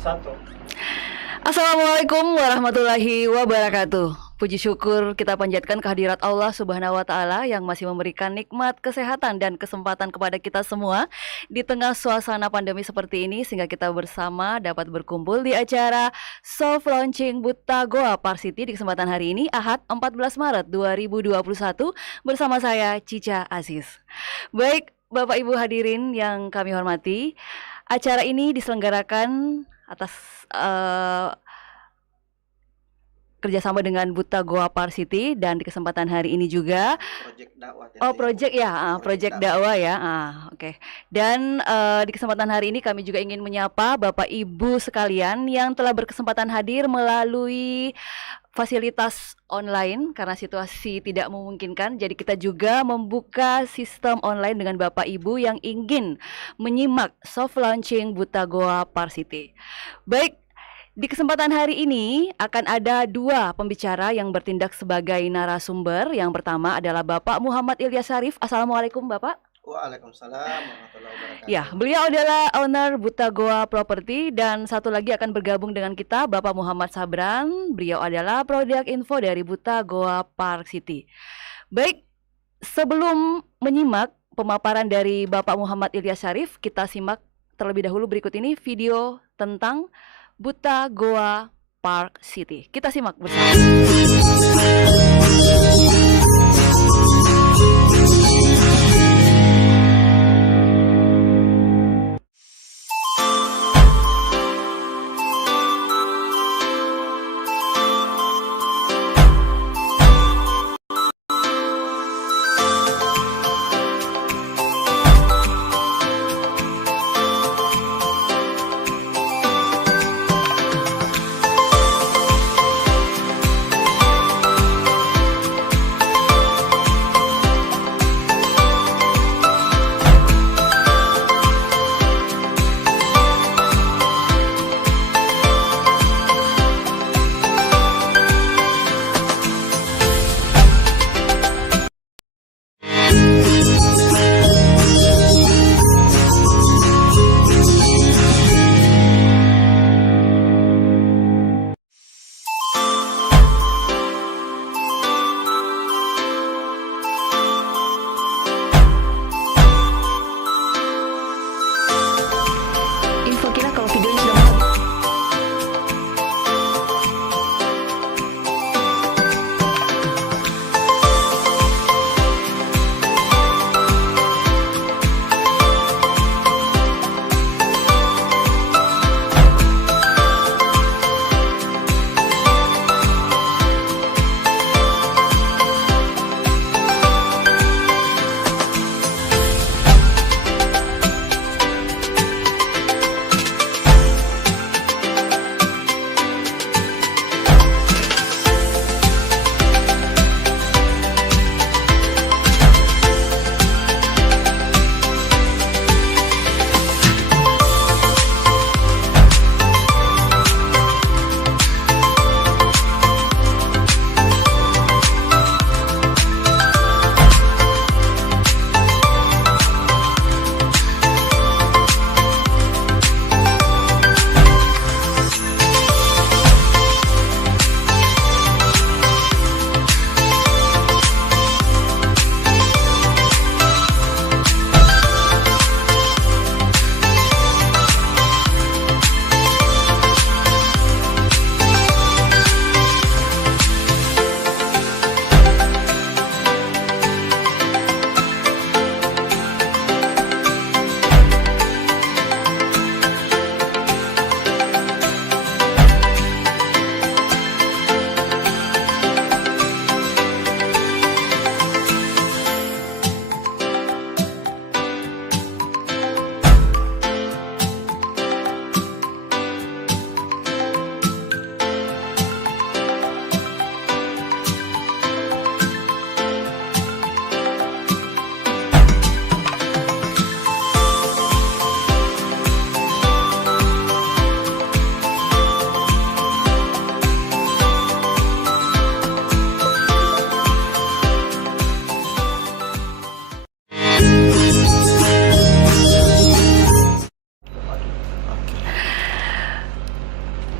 Satu. Assalamualaikum warahmatullahi wabarakatuh. Puji syukur kita panjatkan kehadirat Allah Subhanahu wa Ta'ala yang masih memberikan nikmat kesehatan dan kesempatan kepada kita semua di tengah suasana pandemi seperti ini, sehingga kita bersama dapat berkumpul di acara soft launching Buta Goa Park City di kesempatan hari ini, Ahad 14 Maret 2021, bersama saya Cica Aziz. Baik, Bapak Ibu hadirin yang kami hormati, acara ini diselenggarakan atas kerjasama dengan Buta Goa Park City, dan di kesempatan hari ini juga Project dakwah. project ya, project dakwah ya, oke. Dan di kesempatan hari ini kami juga ingin menyapa Bapak Ibu sekalian yang telah berkesempatan hadir melalui fasilitas online karena situasi tidak memungkinkan. Jadi kita juga membuka sistem online dengan Bapak Ibu yang ingin menyimak soft launching Buta Goa Park City. Baik, di kesempatan hari ini akan ada dua pembicara yang bertindak sebagai narasumber. Yang pertama adalah Bapak Muhammad Ilyas Syarif. Assalamualaikum Bapak. Waalaikumsalam warahmatullahi wabarakatuh. Ya, beliau adalah owner Buta Goa Property, dan satu lagi akan bergabung dengan kita Bapak Muhammad Sabran. Beliau adalah Produk Info dari Buta Goa Park City. Baik, sebelum menyimak pemaparan dari Bapak Muhammad Ilyas Syarif, kita simak terlebih dahulu berikut ini video tentang Buta Goa Park City. Kita simak bersama.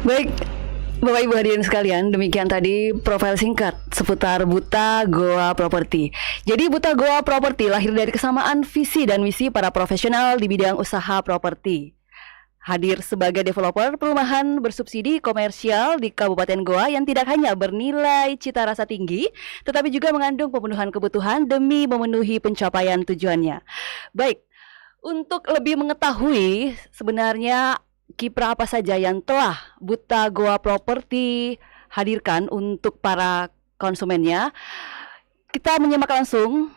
Baik, Bapak Ibu hadirin sekalian, demikian tadi profil singkat seputar Buta Goa Property. Jadi Buta Goa Property lahir dari kesamaan visi dan misi para profesional di bidang usaha properti. Hadir sebagai developer perumahan bersubsidi komersial di Kabupaten Goa yang tidak hanya bernilai cita rasa tinggi, tetapi juga mengandung pemenuhan kebutuhan demi memenuhi pencapaian tujuannya. Baik, untuk lebih mengetahui sebenarnya kiprah apa saja yang telah Buta Goa Property hadirkan untuk para konsumennya, kita menyimak langsung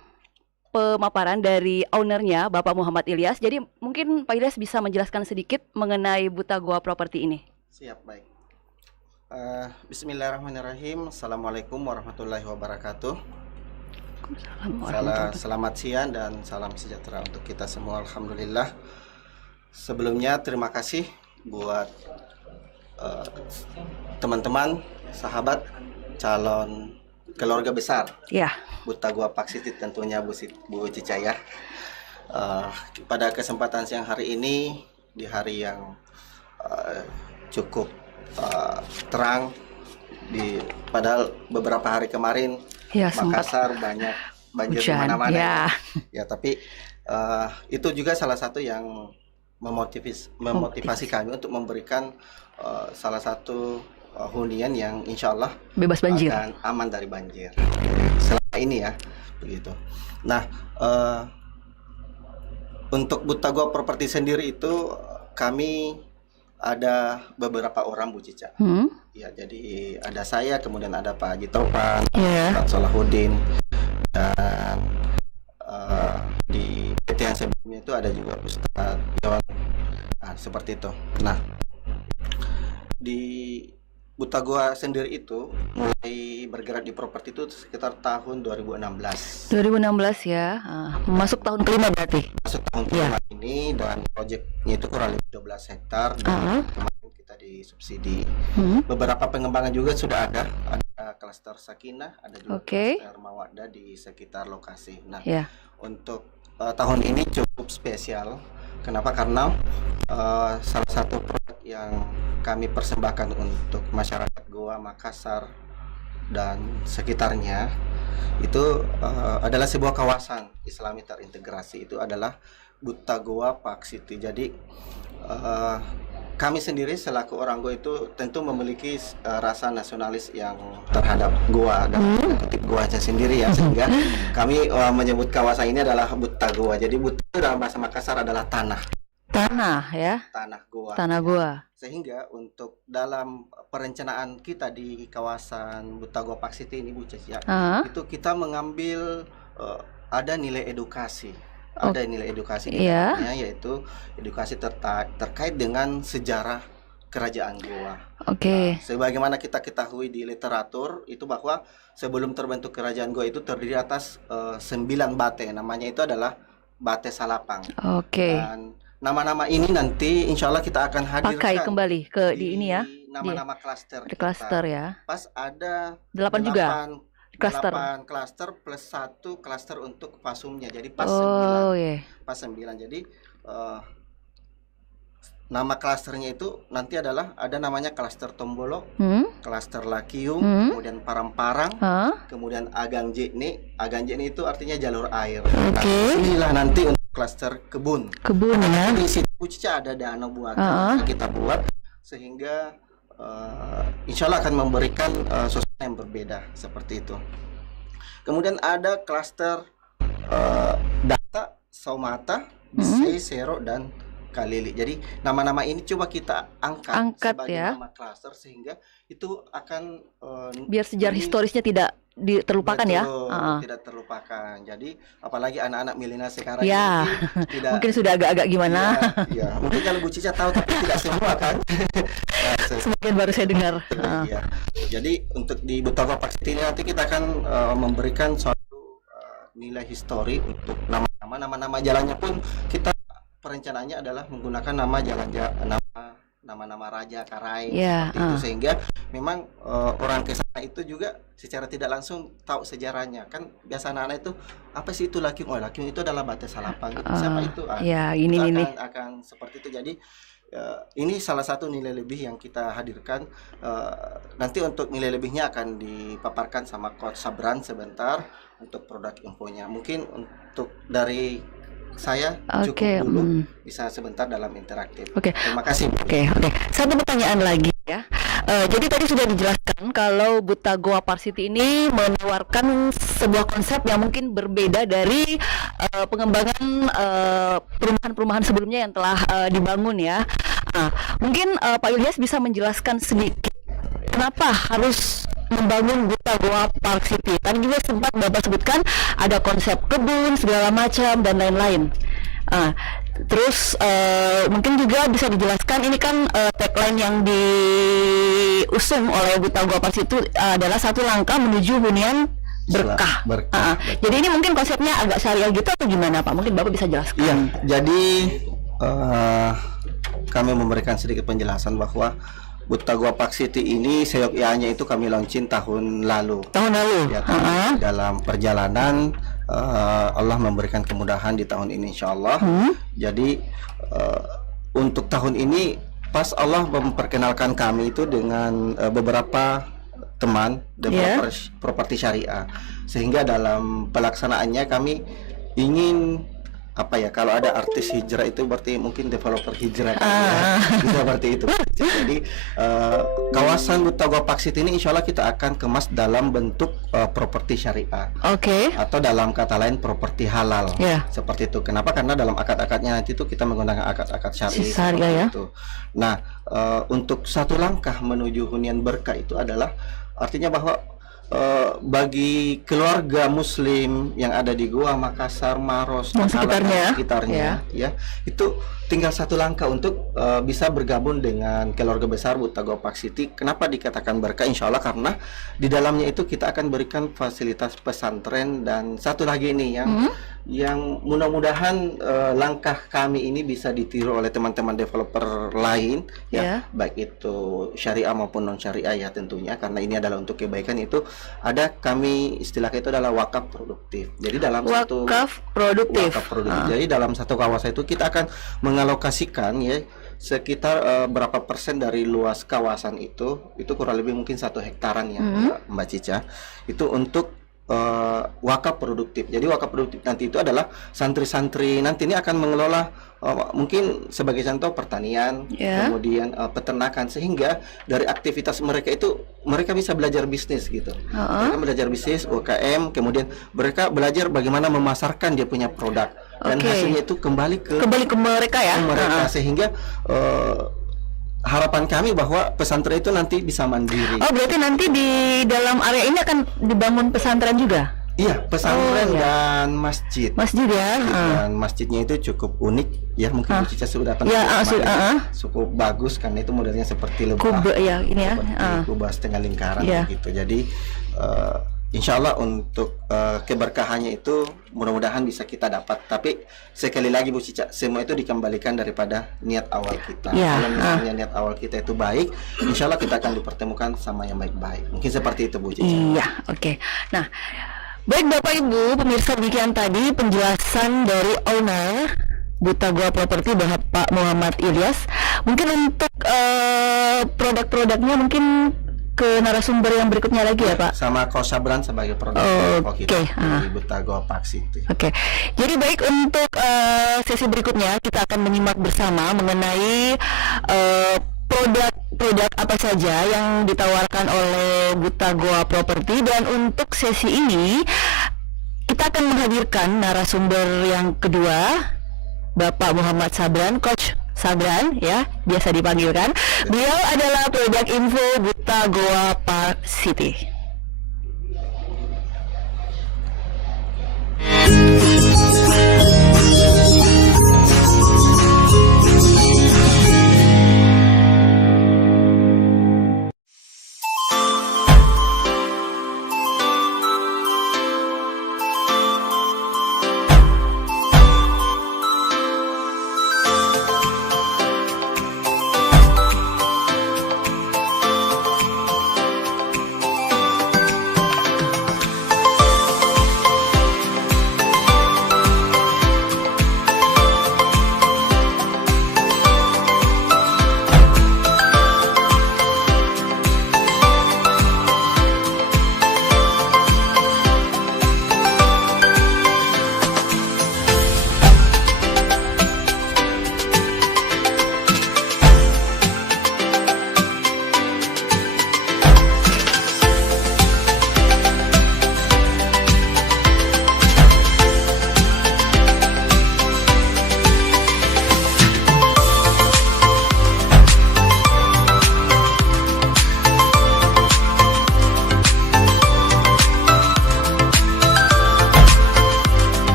pemaparan dari ownernya, Bapak Muhammad Ilyas. Jadi mungkin Pak Ilyas bisa menjelaskan sedikit mengenai Buta Goa Property ini. Siap, baik. Bismillahirrahmanirrahim. Assalamualaikum warahmatullahi wabarakatuh. Selamat siang dan salam sejahtera untuk kita semua. Alhamdulillah. Sebelumnya terima kasih buat teman-teman, sahabat, calon keluarga besar Ya, Buta Goa Park City, tentunya Bu Cica ya. Pada kesempatan siang hari ini, di hari yang cukup terang, padahal beberapa hari kemarin ya sempat Makassar banyak banjir di hujan. mana-mana Ya, ya, tapi itu juga salah satu yang memotivasi kami untuk memberikan salah satu hunian yang insya Allah bebas banjir. akan aman dari banjir selama ini ya, begitu. Nah, untuk Buta Goa Property sendiri itu kami ada beberapa orang, Bu Cica. Ya, jadi ada saya, kemudian ada Pak Haji Topan, Ya, Pak Salahuddin, dan di PT yang sebelumnya itu ada juga Ustadz Yon. Nah, seperti itu. Nah, di Buta Goa sendiri itu mulai bergerak di properti itu sekitar tahun 2016. 2016 ya. Masuk tahun kelima berarti. Masuk tahun kelima ini, dan proyeknya itu kurang lebih 12 hektar dan kemarin kita disubsidi. Beberapa pengembangan juga sudah ada klaster Sakinah, ada juga klaster Mawaddah di sekitar lokasi. Nah, untuk tahun ini cukup spesial. Kenapa? Karena salah satu proyek yang kami persembahkan untuk masyarakat Goa, Makassar, dan sekitarnya itu adalah sebuah kawasan Islami terintegrasi. Itu adalah Buta Goa Park City. Jadi kami sendiri selaku orang Goa itu tentu memiliki rasa nasionalis yang terhadap Goa dan kutip Goanya sendiri ya, sehingga kami menyebut kawasan ini adalah Buta Goa. Jadi Buta dalam bahasa Makassar adalah tanah ya, tanah Goa. Sehingga untuk dalam perencanaan kita di kawasan Buta Goa Park City ini, Bu Cica, itu kita mengambil ada nilai edukasi. Ada nilai edukasi di dalamnya, yaitu edukasi terkait dengan sejarah kerajaan Goa. Nah, sebagaimana kita ketahui di literatur itu bahwa sebelum terbentuk kerajaan Goa itu terdiri atas 9 bate. Namanya itu adalah Bate Salapang. Dan nama-nama ini nanti insya Allah kita akan hadirkan pakai kembali ke di ini ya, nama-nama klaster. Di klaster ya. Pas ada 8 juga. 8 klaster plus 1 klaster untuk pasumnya, jadi pas 9. Pas 9. Jadi nama klasternya itu nanti adalah ada namanya klaster Tombolo, klaster Lakium, kemudian Parang-Parang, kemudian Agangjene. Agangjene itu artinya jalur air. Nah, inilah nanti untuk klaster kebun ya. Di situ Cica ada danau buatan yang kita buat, sehingga insya Allah akan memberikan suasana yang berbeda seperti itu. Kemudian ada klaster Data, Saumata, Bisei, Sero, dan Kalili. Jadi nama-nama ini coba kita angkat sebagai nama klaster, sehingga itu akan biar sejarah historisnya tidak terlupakan. Tidak terlupakan. Jadi apalagi anak-anak milenial sekarang ini tidak, mungkin sudah agak-agak gimana. Ya, mungkin kalau Bu Cica tahu tapi tidak semua kan. Semakin baru saya dengar. Ya. Jadi untuk di Buta Goa Park City ini nanti kita akan memberikan suatu nilai histori untuk nama-nama jalannya pun kita perencanaannya adalah menggunakan nama-nama raja Karai seperti itu, sehingga memang orang ke sana itu juga secara tidak langsung tahu sejarahnya. Kan biasa anak-anak itu apa sih itu Lakium? Oh, Lakium itu adalah Bate Salapang. Siapa itu? Ya, ini akan seperti itu. Jadi ini salah satu nilai lebih yang kita hadirkan. Nanti untuk nilai lebihnya akan dipaparkan sama Coach Sabran sebentar untuk produk infonya. Mungkin untuk dari saya cukup Oke, dulu, bisa sebentar dalam interaktif. Oke. Terima kasih, Bu. Oke. Satu pertanyaan lagi ya. Jadi tadi sudah dijelaskan kalau Buta Goa Varsity ini menawarkan sebuah konsep yang mungkin berbeda dari pengembangan perumahan-perumahan sebelumnya yang telah dibangun ya. Mungkin Pak Ilyas bisa menjelaskan sedikit kenapa harus membangun Buta Goa Park City. Tadi juga sempat Bapak sebutkan ada konsep kebun segala macam dan lain-lain. Terus mungkin juga bisa dijelaskan, ini kan tagline yang diusung oleh Buta Goa Park City adalah satu langkah menuju hunian berkah. Jadi ini mungkin konsepnya agak syariah gitu atau gimana Pak? Mungkin Bapak bisa jelaskan. Iya, jadi kami memberikan sedikit penjelasan bahwa Buta Goa Park City ini seyogyanya itu kami launching tahun lalu. Ya, dalam perjalanan Allah memberikan kemudahan di tahun ini insya Allah. Jadi untuk tahun ini pas Allah memperkenalkan kami itu dengan beberapa teman developer properti syariah, sehingga dalam pelaksanaannya kami ingin kalau ada artis hijrah itu berarti mungkin developer hijrah bisa seperti itu. Jadi kawasan Buta Goa Park City ini insya Allah kita akan kemas dalam bentuk properti syariah, atau dalam kata lain properti halal, seperti itu. Kenapa? Karena dalam akad-akadnya nanti itu kita menggunakan akad-akad syariah itu. Nah, untuk satu langkah menuju hunian berkah itu adalah artinya bahwa bagi keluarga muslim yang ada di Goa, Makassar, Maros, dan sekitarnya ya, itu tinggal satu langkah untuk bisa bergabung dengan keluarga besar Buta Goa Park City. Kenapa dikatakan berkah? Insya Allah karena di dalamnya itu kita akan berikan fasilitas pesantren, dan satu lagi ini yang mudah-mudahan langkah kami ini bisa ditiru oleh teman-teman developer lain ya, baik itu syariah maupun non syariah ya tentunya, karena ini adalah untuk kebaikan. Itu ada kami istilahnya itu adalah wakaf produktif. Jadi dalam wakaf produktif. Jadi dalam satu kawasan itu kita akan mengalokasikan ya sekitar berapa persen dari luas kawasan itu kurang lebih mungkin 1 hektaran ya Mbak Cica, itu untuk wakaf produktif. Jadi wakaf produktif nanti itu adalah santri-santri nanti ini akan mengelola mungkin sebagai contoh pertanian, kemudian peternakan, sehingga dari aktivitas mereka itu mereka bisa belajar bisnis gitu. Mereka belajar bisnis UKM, kemudian mereka belajar bagaimana memasarkan dia punya produk, dan hasilnya itu kembali ke mereka ya. Sehingga harapan kami bahwa pesantren itu nanti bisa mandiri. Berarti nanti di dalam area ini akan dibangun pesantren juga? Iya, pesantren dan masjid. Masjid ya. Dan masjidnya itu cukup unik ya, mungkin Bu Cica sudah pernah cukup bagus kan, itu modelnya seperti lebah. Kubah setengah lingkaran gitu. Jadi insya Allah untuk keberkahannya itu mudah-mudahan bisa kita dapat. Tapi sekali lagi Bu Cica, semua itu dikembalikan daripada niat awal kita. Kalau misalnya niat awal kita itu baik, insya Allah kita akan dipertemukan sama yang baik-baik. Mungkin seperti itu Bu Cica. Iya, Nah, baik Bapak Ibu pemirsa, demikian tadi penjelasan dari owner Buta Goa Property Bapak Muhammad Ilyas. Mungkin untuk produk-produknya mungkin ke narasumber yang berikutnya lagi ya Pak? Sama Coach Sabran sebagai produk kita di Buta Goa Park City. Jadi baik, untuk sesi berikutnya kita akan menyimak bersama mengenai produk apa saja yang ditawarkan oleh Buta Goa Property. Dan untuk sesi ini kita akan menghadirkan narasumber yang kedua, Bapak Muhammad Sabran, Coach Sabran ya, biasa dipanggilkan. Beliau adalah produk info Buta Goa Park City.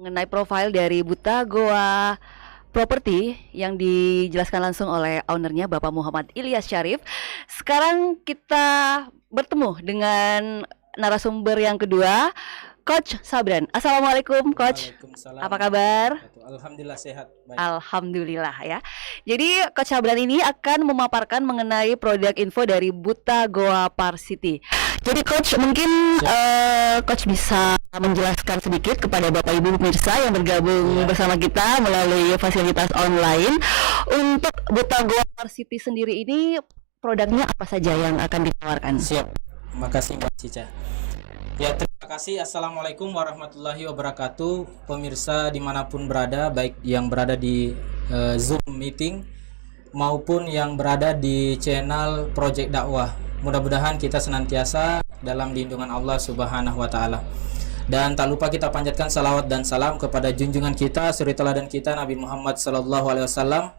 mengenai profil dari Buta Goa Property yang dijelaskan langsung oleh ownernya Bapak Muhammad Ilyas Syarif. Sekarang kita bertemu dengan narasumber yang kedua, Coach Sabran. Assalamualaikum, Coach. Waalaikumsalam Apa kabar? warahmatullahi wabarakatuh. Alhamdulillah sehat. Baik. Alhamdulillah ya. Jadi Coach Sabran ini akan memaparkan mengenai produk info dari Buta Goa Park City. Jadi Coach mungkin Coach bisa menjelaskan sedikit kepada Bapak Ibu pemirsa yang bergabung bersama kita melalui fasilitas online untuk Buta Goa Park City sendiri ini produknya apa saja yang akan ditawarkan? Siap. Makasih Mbak Cica. Ya, terima kasih. Assalamualaikum warahmatullahi wabarakatuh. Pemirsa dimanapun berada, baik yang berada di Zoom meeting maupun yang berada di channel Project Dakwah. Mudah-mudahan kita senantiasa dalam lindungan Allah Subhanahu wa Ta'ala. Dan tak lupa kita panjatkan salawat dan salam kepada junjungan kita, suri teladan kita Nabi Muhammad sallallahu alaihi wasallam,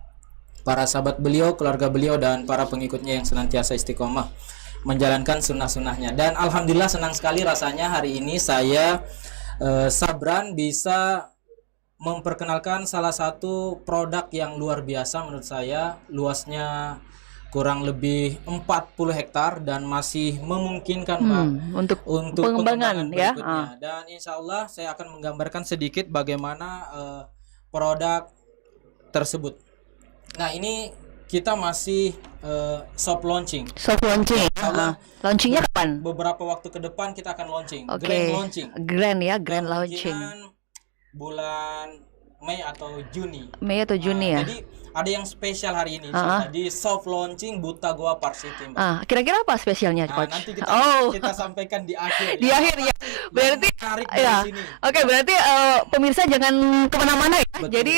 para sahabat beliau, keluarga beliau, dan para pengikutnya yang senantiasa istiqomah menjalankan sunnah-sunnahnya. Dan alhamdulillah senang sekali rasanya hari ini saya Sabran bisa memperkenalkan salah satu produk yang luar biasa menurut saya. Luasnya kurang lebih 40 hektar dan masih memungkinkan Mbak untuk pengembangan ya. berikutnya. Dan insya Allah saya akan menggambarkan sedikit bagaimana produk tersebut. Nah, ini kita masih soft launching. Soft launching. Launchingnya kapan? Beberapa waktu ke depan kita akan launching. Oke. Grand launching. Grand ya, grand launching. Kemungkinan bulan Mei atau Juni. Mei atau Juni ya. Jadi ada yang spesial hari ini. Jadi soft launching Buta Goa Park City, Mbak. Kira-kira apa spesialnya, Nah, Coach? nanti kita sampaikan di akhir. Di akhir ya. Berarti menarik ya. dari sini. Oke, berarti pemirsa jangan kemana-mana ya. Betul. Jadi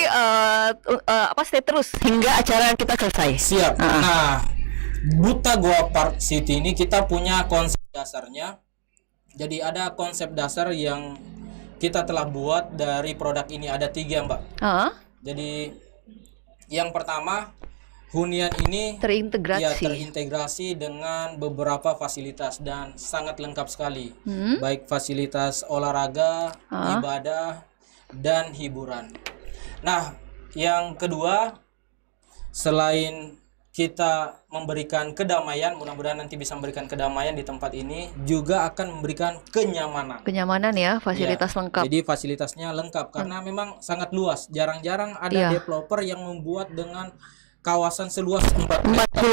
stay terus hingga acara kita selesai. Siap. Nah, Buta Goa Park City ini kita punya konsep dasarnya. Jadi ada konsep dasar yang kita telah buat dari produk ini, ada 3, Mbak. Jadi yang pertama, hunian ini terintegrasi dengan beberapa fasilitas dan sangat lengkap sekali. Baik fasilitas olahraga, ibadah, dan hiburan. Nah, yang kedua, selain kita memberikan kedamaian, mudah-mudahan nanti bisa memberikan kedamaian di tempat ini, juga akan memberikan kenyamanan. Kenyamanan ya, fasilitas lengkap. Jadi fasilitasnya lengkap karena memang sangat luas. Jarang-jarang ada developer yang membuat dengan kawasan seluas 40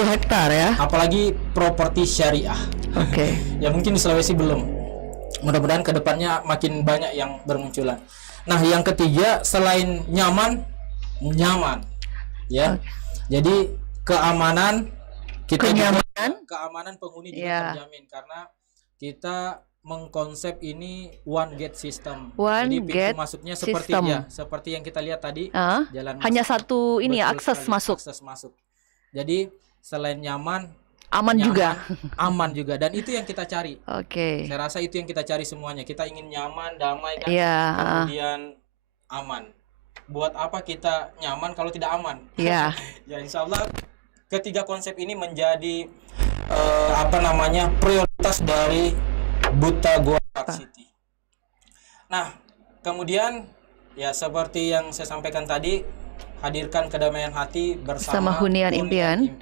hektar ya. Apalagi properti syariah. Oke. Ya mungkin di Sulawesi belum. Mudah-mudahan kedepannya makin banyak yang bermunculan. Nah, yang ketiga, selain nyaman ya. Jadi keamanan keamanan penghuni juga terjamin karena kita mengkonsep ini one gate system. Jadi pintu masuknya seperti yang kita lihat tadi, jalan hanya masuk. satu ini ya, akses masuk. Jadi selain nyaman, aman juga. Aman juga, dan itu yang kita cari. Oke. Saya rasa itu yang kita cari semuanya. Kita ingin nyaman, damai kan, kemudian aman. Buat apa kita nyaman kalau tidak aman? Iya. Ya, insya Allah ketiga konsep ini menjadi prioritas dari Buta Goa Park City. Nah, kemudian ya seperti yang saya sampaikan tadi, hadirkan kedamaian hati bersama hunian impian.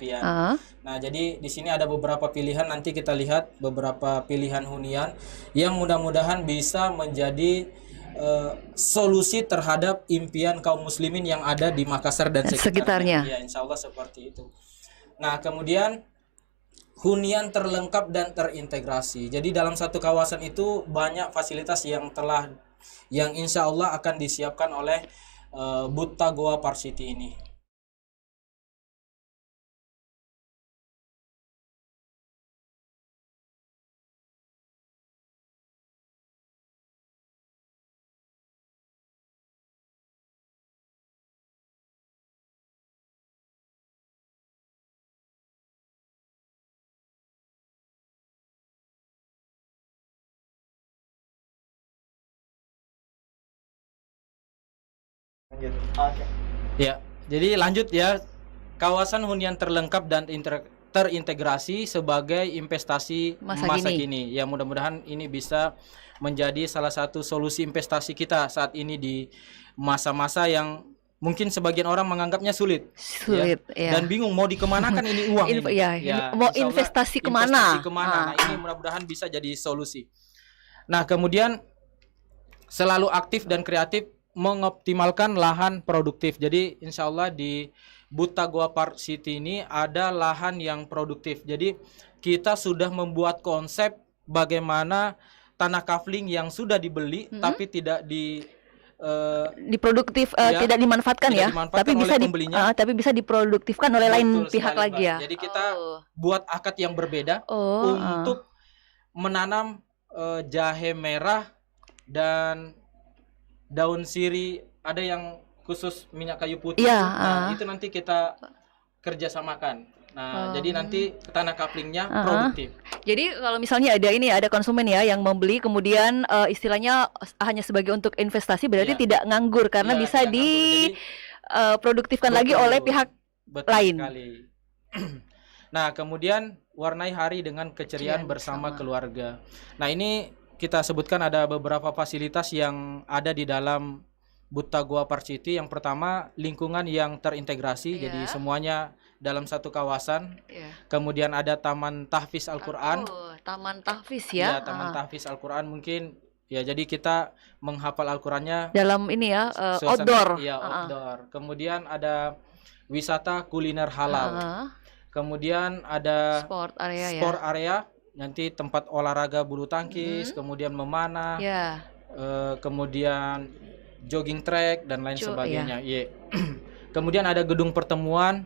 Nah, jadi di sini ada beberapa pilihan, nanti kita lihat beberapa pilihan hunian yang mudah-mudahan bisa menjadi solusi terhadap impian kaum muslimin yang ada di Makassar dan sekitarnya. Ya, insya Allah seperti itu. Nah, kemudian hunian terlengkap dan terintegrasi. Jadi dalam satu kawasan itu banyak fasilitas yang insya Allah akan disiapkan oleh Buta Goa Park City ini. Ya, jadi lanjut ya. Kawasan hunian terlengkap dan terintegrasi sebagai investasi Masa masa kini. kini. Ya mudah-mudahan ini bisa menjadi salah satu solusi investasi kita saat ini di masa-masa yang mungkin sebagian orang menganggapnya sulit, Sulit ya. dan bingung mau dikemanakan ini uang Info, ini. ya, mau insya Allah investasi kemana? investasi kemana. Ah, Nah ini mudah-mudahan bisa jadi solusi. Nah kemudian selalu aktif dan kreatif mengoptimalkan lahan produktif. Jadi insya Allah di Buta Goa Park City ini ada lahan yang produktif. Jadi kita sudah membuat konsep bagaimana tanah kafling yang sudah dibeli tapi tidak diproduktif, ya, tidak dimanfaatkan tidak ya, dimanfaatkan tapi bisa oleh pembelinya. tapi bisa diproduktifkan oleh lain Betul pihak sekali, lagi Mbak. ya. Jadi kita Oh. buat akad yang berbeda untuk menanam jahe merah dan daun sirih, ada yang khusus minyak kayu putih. Iya, Nah, itu nanti kita kerjasamakan. Nah, jadi nanti tanah kaplingnya produktif. Jadi kalau misalnya ada konsumen ya yang membeli kemudian istilahnya hanya sebagai untuk investasi, berarti Iya. tidak nganggur karena Iya, bisa tidak nganggur. Jadi, diproduktifkan lagi oleh betul, pihak betul lain. sekali. Nah, kemudian warnai hari dengan keceriaan Keceriaan bersama bersama. keluarga. Nah, ini kita sebutkan ada beberapa fasilitas yang ada di dalam Buta Goa Park City. Yang pertama, lingkungan yang terintegrasi, jadi Iya. semuanya dalam satu kawasan. Iya. Kemudian ada Taman Tahfiz Al-Quran. Taman tahfiz Ya, ya. Taman Tahfiz Al-Quran mungkin ya, jadi kita menghafal Al-Qurannya Dalam ini ya, suasana- outdoor. Iya, outdoor. Kemudian ada wisata kuliner halal. Kemudian ada Sport area ya. sport area, nanti tempat olahraga bulu tangkis, kemudian memanah, Ya. kemudian jogging track dan lain Iya. sebagainya. Iya. Kemudian ada gedung pertemuan,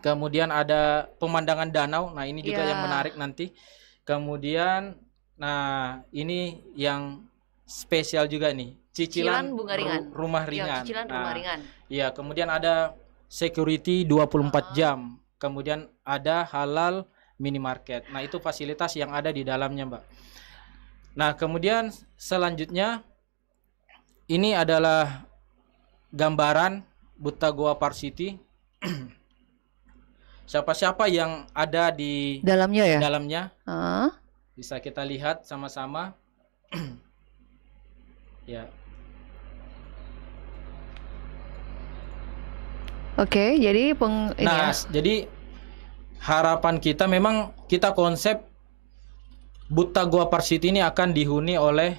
kemudian ada pemandangan danau. Nah, ini juga yang Ya. menarik nanti. Kemudian, nah ini yang spesial juga nih, Cicilan bunga ringan. rumah Ya, ringan. cicilan Nah, rumah ringan. iya, kemudian ada security 24 jam. Kemudian ada halal minimarket. Nah, itu fasilitas yang ada di dalamnya, Mbak. Nah, kemudian selanjutnya ini adalah gambaran Buta Goa Park City. Siapa-siapa yang ada di Dalamnya ya. dalamnya Ah. bisa kita lihat sama-sama. Ya. Oke, jadi ini Nah, ya. jadi harapan kita memang kita konsep Buta Goa Park City ini akan dihuni oleh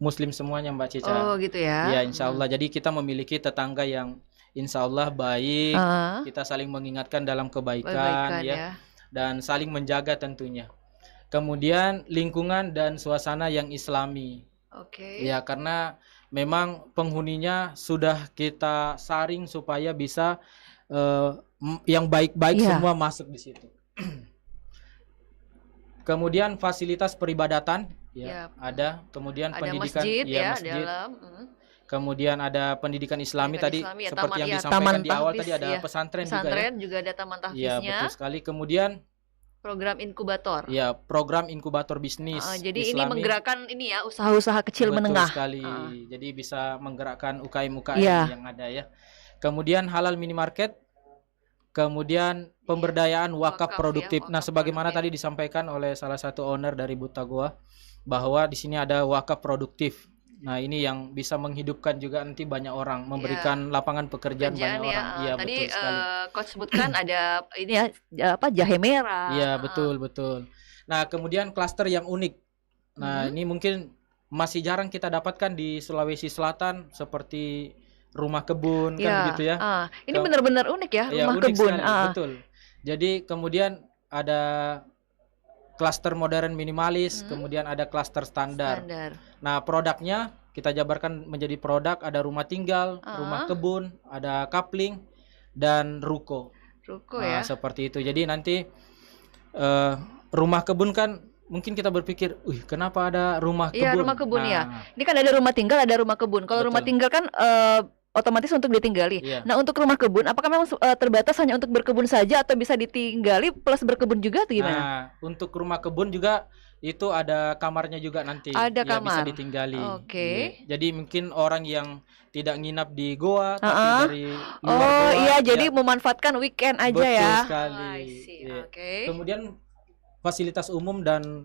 Muslim semuanya, Mbak Cica. Oh, gitu ya. Ya, insya Allah. Jadi kita memiliki tetangga yang insya Allah baik. Kita saling mengingatkan dalam kebaikan, ya, dan saling menjaga tentunya. Kemudian lingkungan dan suasana yang Islami. Oke. Ya, karena memang penghuninya sudah kita saring supaya bisa yang baik-baik Iya. semua masuk di situ. Kemudian fasilitas peribadatan ya, Ya. ada. Kemudian Ada pendidikan masjid ya, ya masjid. dalam. Kemudian ada pendidikan Islami Pendidikan tadi Islami ya, seperti taman- yang ya, disampaikan taman di awal tahfiz, tadi ada ya. pesantren juga ya. Pesantren juga ada taman Iya, tahfiznya. betul sekali. Kemudian Program inkubator. ya program inkubator bisnis Jadi ini Islami. menggerakkan ini ya usaha-usaha kecil Betul menengah. sekali. Jadi bisa menggerakkan UKM-UKM Iya. yang ada ya. Kemudian halal minimarket. Kemudian pemberdayaan wakaf Wakaf ya, produktif. Nah, wakaf sebagaimana produktif. tadi disampaikan oleh salah satu owner dari Buta Goa bahwa di sini ada wakaf produktif. Nah, ini yang bisa menghidupkan juga nanti banyak orang, memberikan lapangan pekerjaan banyak orang. Iya, Tadi betul sekali. coach sebutkan ada ini ya jahe merah. Iya, betul, betul. Nah, kemudian klaster yang unik. Nah, ini mungkin masih jarang kita dapatkan di Sulawesi Selatan seperti rumah kebun kan gitu ya. Ini benar-benar unik ya, Iya, rumah unik kebun. sekali, betul. Jadi kemudian ada klaster modern minimalis, kemudian ada klaster standar. Nah, produknya kita jabarkan menjadi produk, ada rumah tinggal, rumah kebun, ada kapling dan ruko. Ruko Nah, ya. seperti itu. Jadi nanti rumah kebun kan mungkin kita berpikir, kenapa ada rumah kebun? Iya, rumah kebun ya. Nah, Ini kan ada rumah tinggal, ada rumah kebun. Kalau rumah Betul. tinggal kan otomatis untuk ditinggali. Iya. Nah, untuk rumah kebun apakah memang terbatas hanya untuk berkebun saja atau bisa ditinggali plus berkebun juga atau gimana? Nah, untuk rumah kebun juga itu ada kamarnya juga nanti. Ada Ya, bisa kamar. ditinggali. Oke. Iya. Jadi mungkin orang yang tidak nginap di goa tapi Heeh. dari luar Oh goa, iya, ya, jadi memanfaatkan weekend aja betul ya. sekali. I see. Iya. Oke. Kemudian fasilitas umum dan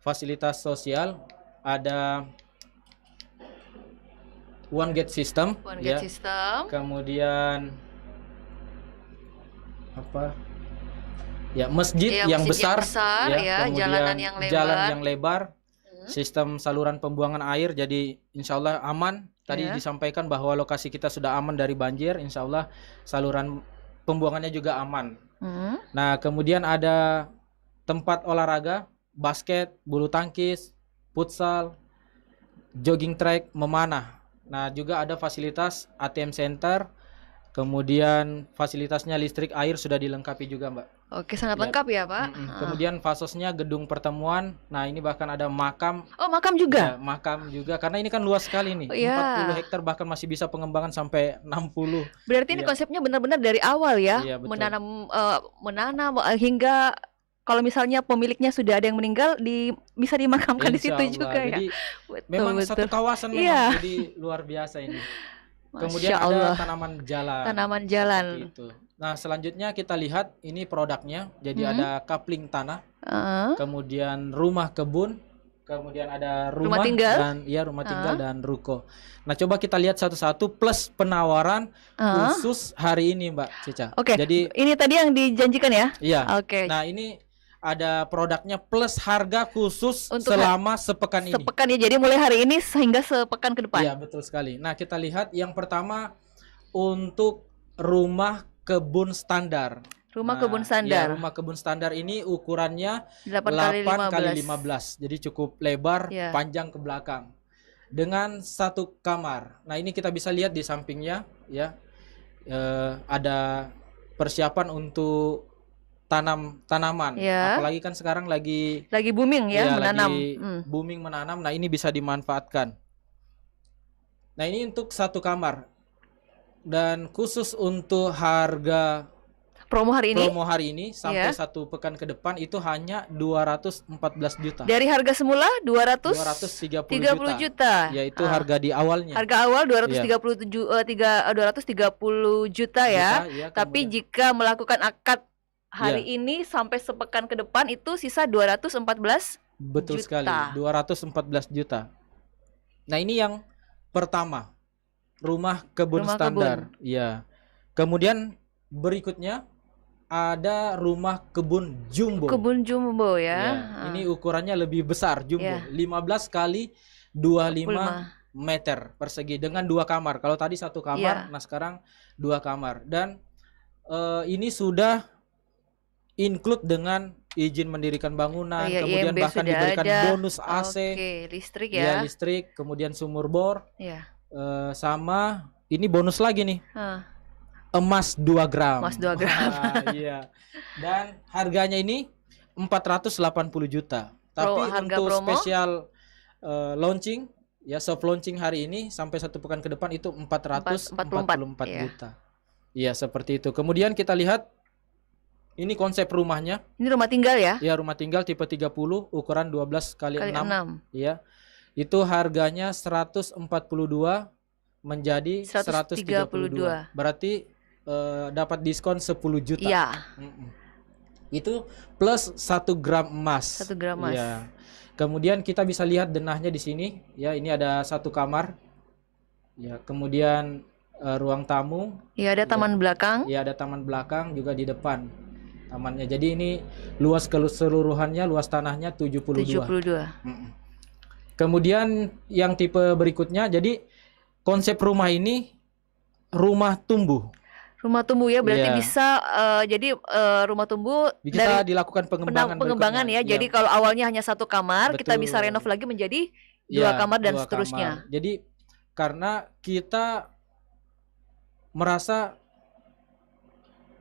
fasilitas sosial ada one gate system, One ya. gate system. Kemudian apa? Ya, masjid Iya, yang masjid yang besar, besar, ya, kemudian jalanan yang jalan lebar. yang lebar, Hmm. sistem saluran pembuangan air, jadi insya Allah aman. Tadi Ya. disampaikan bahwa lokasi kita sudah aman dari banjir, insya Allah saluran pembuangannya juga aman. Hmm. Nah, kemudian ada tempat olahraga, basket, bulu tangkis, futsal, jogging track, memanah. Nah, juga ada fasilitas ATM center, kemudian fasilitasnya listrik, air sudah dilengkapi juga, Mbak. Oke, sangat Ya. lengkap ya, Pak. Kemudian fasosnya gedung pertemuan. Nah, ini bahkan ada makam. Oh, makam Ya, juga. makam juga karena ini kan luas sekali nih. Oh, iya. 40 hektar bahkan masih bisa pengembangan sampai 60. Berarti ini Iya. konsepnya benar-benar dari awal ya, Iya, betul. menanam hingga kalau misalnya pemiliknya sudah ada yang meninggal bisa dimakamkan di Insya situ Allah. juga ya. Jadi Betul, memang betul. satu kawasan memang Iya. jadi luar biasa ini. Kemudian Masya ada Allah. tanaman jalan. Tanaman seperti jalan. itu. Nah, selanjutnya kita lihat ini produknya. Jadi ada coupling tanah, Heeh. kemudian rumah kebun, kemudian ada Rumah rumah tinggal. dan rumah tinggal dan ruko. Nah, coba kita lihat satu-satu plus penawaran khusus hari ini, Mbak Cica. Oke. Jadi Ini tadi yang dijanjikan ya. iya. Oke. Nah, ini ada produknya plus harga khusus Untuk selama sepekan ini. Sepekan ya. Jadi mulai hari ini hingga sepekan ke depan. Iya, betul sekali. Nah, kita lihat yang pertama untuk rumah kebun standar. Rumah Nah, kebun ya, standar. rumah kebun standar ini ukurannya 8 kali kali 15. Jadi cukup lebar, Ya. panjang ke belakang. Dengan satu kamar. Nah, ini kita bisa lihat di sampingnya ya. Ada persiapan untuk tanaman. Ya. Apalagi kan sekarang lagi booming ya, iya, menanam. lagi booming menanam. Nah, ini bisa dimanfaatkan. Nah, ini untuk satu kamar. Dan khusus untuk harga Promo hari ini sampai Ya. satu pekan ke depan itu hanya 214 juta. dari harga semula 230 juta. Yaitu harga di awalnya. Harga awal 230 juta ya. Iya, Tapi kemudian- jika melakukan akad hari ini sampai sepekan ke depan itu sisa 214. betul juta. sekali, 214 juta. Nah, ini yang pertama. Rumah kebun Rumah standar. Iya. Kemudian berikutnya ada rumah kebun jumbo. Kebun jumbo Ya, ya. ini ukurannya lebih besar, jumbo. Ya. 15 kali 25 25. meter persegi dengan 2 kamar. Kalau tadi satu kamar, Ya. nah sekarang 2 kamar. Dan ini sudah include dengan izin mendirikan bangunan, Iya, kemudian IMB bahkan sudah diberikan ada. bonus AC, Oke, listrik ya ya. listrik, kemudian sumur bor, Ya. sama ini bonus lagi nih, Hah. emas 2 gram. Emas 2 gram. Wah, iya. Dan harganya ini 480 juta. Tapi harga untuk promo? spesial launching ya, soft launching hari ini sampai satu pekan ke depan itu 444 iya. juta. Iya, seperti itu. Kemudian kita lihat ini konsep rumahnya. Ini rumah tinggal ya. Ya, rumah tinggal tipe 30 ukuran 12 kali Kali 6 6. ya. Itu harganya 142 menjadi 132. Berarti dapat diskon 10 juta. Iya. Itu plus 1 gram emas. 1 gram emas. Ya. Kemudian kita bisa lihat denahnya di sini. Ya, ini ada satu kamar. Ya, kemudian ruang tamu. Ya, ada taman belakang. Ya, ada taman belakang juga di depan tamannya. Jadi ini luas keseluruhannya, luas tanahnya 72. 72. Kemudian yang tipe berikutnya, jadi konsep rumah ini rumah tumbuh. Rumah tumbuh ya, berarti Iya. bisa jadi rumah tumbuh Bisa dari dilakukan pengembangan pengembangan ya. berikutnya. Jadi kalau awalnya hanya satu kamar, kita bisa Betul. renov lagi menjadi Ya, 2 kamar dan 2 seterusnya. kamar. Jadi karena kita merasa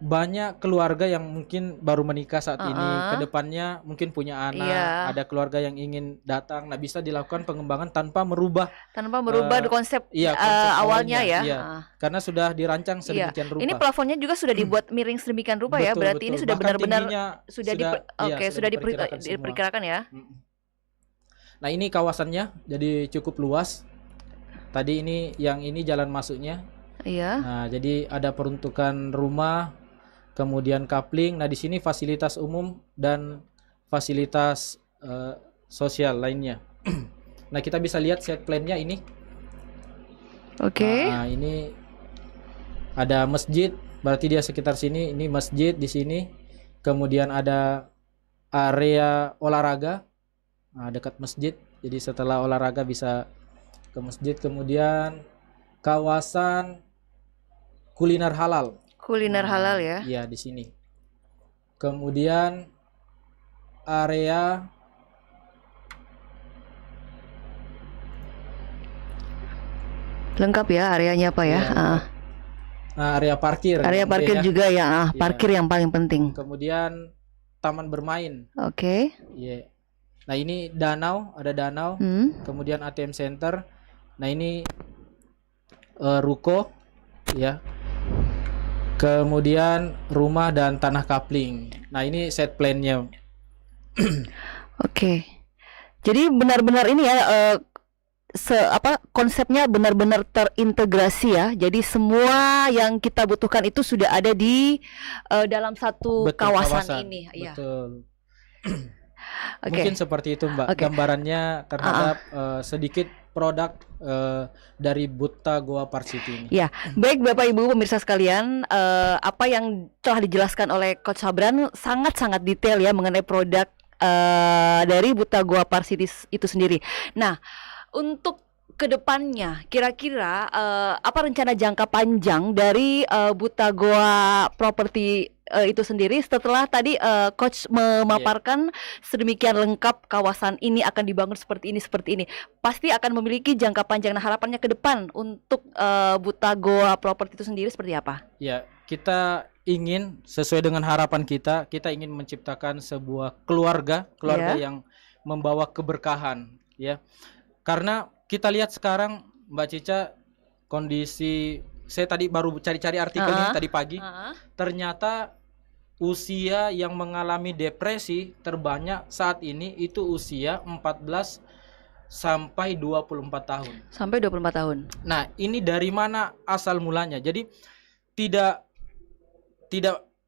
banyak keluarga yang mungkin baru menikah saat ini, Heeh. kedepannya mungkin punya anak, Iya. ada keluarga yang ingin datang. Nah, bisa dilakukan pengembangan tanpa merubah Tanpa merubah eh, konsep iya konsep awalnya awalnya, ya. iya. Heeh. Karena sudah dirancang Iya. sedemikian Ini rupa. plafonnya juga sudah dibuat miring sedemikian rupa ya. Betul, Berarti ini betul. sudah Bahkan benar-benar tingginya sudah sudah, iya, oke, sudah sudah diperkirakan semua. diperkirakan ya. Mm. Nah, ini kawasannya jadi cukup luas. Tadi yang ini jalan masuknya. Iya. Nah, jadi ada peruntukan rumah, kemudian coupling. Nah, di sini fasilitas umum dan fasilitas sosial lainnya. Nah, kita bisa lihat set plan-nya ini. Oke. Nah, ini ada masjid, berarti dia sekitar sini. Ini masjid di sini. Kemudian ada area olahraga, nah, dekat masjid. Jadi setelah olahraga bisa ke masjid. Kemudian kawasan kuliner halal. Kuliner halal ya. Iya, di sini. Kemudian area Lengkap ya areanya apa ya? Iya, area parkir. Area mungkin parkir ya. juga ya. Iya. Parkir yang paling penting. Kemudian taman bermain. Oke. Iya. Nah, ini danau, ada danau. Hmm. Kemudian ATM center. Nah, ini ruko ya. Kemudian rumah dan tanah kapling. Nah, ini set plan-nya. Oke. Jadi benar-benar ini ya konsepnya benar-benar terintegrasi ya. Jadi semua yang kita butuhkan itu sudah ada di dalam satu Betul, kawasan ini. Iya. Betul. Oke. Mungkin seperti itu, Mbak. Oke. Gambarannya terhadap sedikit produk dari Buta Goa Park City ini. Ya, baik Bapak Ibu pemirsa sekalian, apa yang telah dijelaskan oleh Coach Sabran sangat-sangat detail ya mengenai produk dari Buta Goa Park City itu sendiri. Nah, untuk kedepannya kira-kira apa rencana jangka panjang dari Buta Goa Property itu sendiri setelah tadi Coach memaparkan sedemikian lengkap kawasan ini akan dibangun seperti ini, pasti akan memiliki jangka panjang. Nah, harapannya ke depan untuk Buta Goa Property itu sendiri seperti apa? Ya, kita ingin sesuai dengan harapan kita ingin menciptakan sebuah keluarga Ya. yang membawa keberkahan, ya. Karena kita lihat sekarang, Mbak Cica, kondisi saya tadi baru cari-cari artikelnya tadi pagi. Ternyata usia yang mengalami depresi terbanyak saat ini itu usia 14 sampai 24 tahun. Sampai 24 tahun. Nah, ini dari mana asal mulanya? Jadi tidak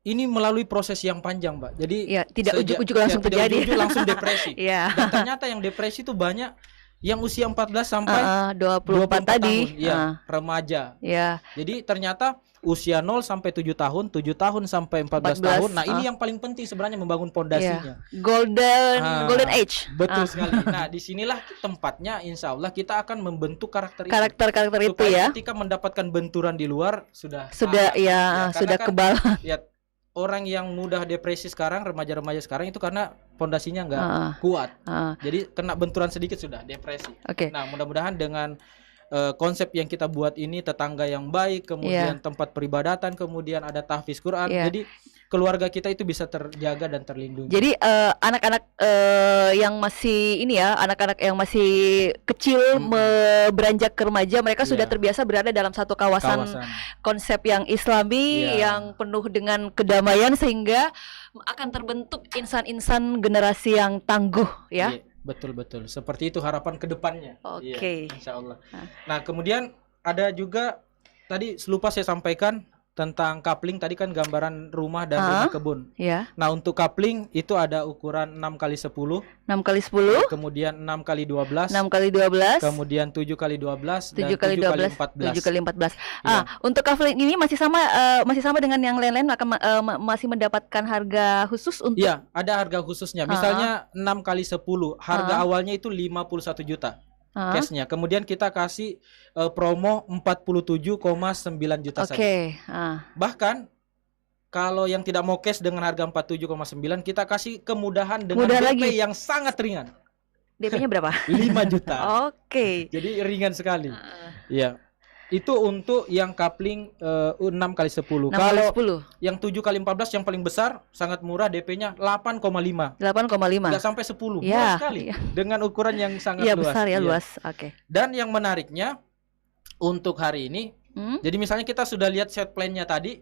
ini melalui proses yang panjang, Mbak. Jadi Ya, tidak ujuk-ujuk langsung tidak terjadi. ujuk-ujuk langsung depresi. Iya. Dan ternyata yang depresi itu banyak yang usia 14 sampai 24 tadi. tahun, ya, remaja. Ya. Jadi ternyata usia 0 sampai 7 tahun, 7 tahun sampai 14 tahun. Nah, ini yang paling penting sebenarnya membangun pondasinya. Golden age. Betul sekali. Nah, disinilah tempatnya, insya Allah kita akan membentuk karakter itu. Karakter itu Supaya ya. ketika mendapatkan benturan di luar sudah Sudah aman. ya, karena sudah kan, kebal. lihat orang yang mudah depresi sekarang, remaja-remaja sekarang itu karena pondasinya nggak kuat. Jadi kena benturan sedikit sudah depresi. Oke. Nah, mudah-mudahan dengan konsep yang kita buat ini, tetangga yang baik, kemudian tempat peribadatan, kemudian ada tahfiz Quran. Jadi keluarga kita itu bisa terjaga dan terlindungi. Jadi anak-anak yang masih ini ya, anak-anak yang masih kecil beranjak ke remaja, mereka sudah terbiasa berada dalam satu kawasan konsep yang Islami, yang penuh dengan kedamaian, sehingga akan terbentuk insan-insan generasi yang tangguh ya. Betul-betul. Seperti itu harapan kedepannya. Oke. Insya Allah. Nah, kemudian ada juga tadi lupa saya sampaikan tentang coupling. Tadi kan gambaran rumah dan rumah kebun. Ya. Nah, untuk coupling itu ada ukuran 6x10. 6x10. Kemudian 6x12. 6x12. Kemudian 7x12. 7x12. 7x14. Untuk coupling ini masih sama dengan yang lain-lain, akan masih mendapatkan harga khusus untuk. Iya, ada harga khususnya. Misalnya 6x10, harga awalnya itu 51 juta. Cashnya. Kemudian kita kasih promo 47,9 juta saja. Bahkan kalau yang tidak mau cash dengan harga 47,9, kita kasih kemudahan dengan DP yang sangat ringan. DP-nya berapa? 5 juta. Oke. Jadi ringan sekali. Iya. Itu untuk yang coupling 6x10. 6 kali Kalau 10. yang 7x14 yang paling besar sangat murah, DP-nya 8,5. 8,5. Nggak sampai 10. Ya, Murah sekali. iya. Dengan ukuran yang sangat Iya, luas. besar ya, Iya. luas. Oke. Dan yang menariknya untuk hari ini, jadi misalnya kita sudah lihat set plan-nya tadi.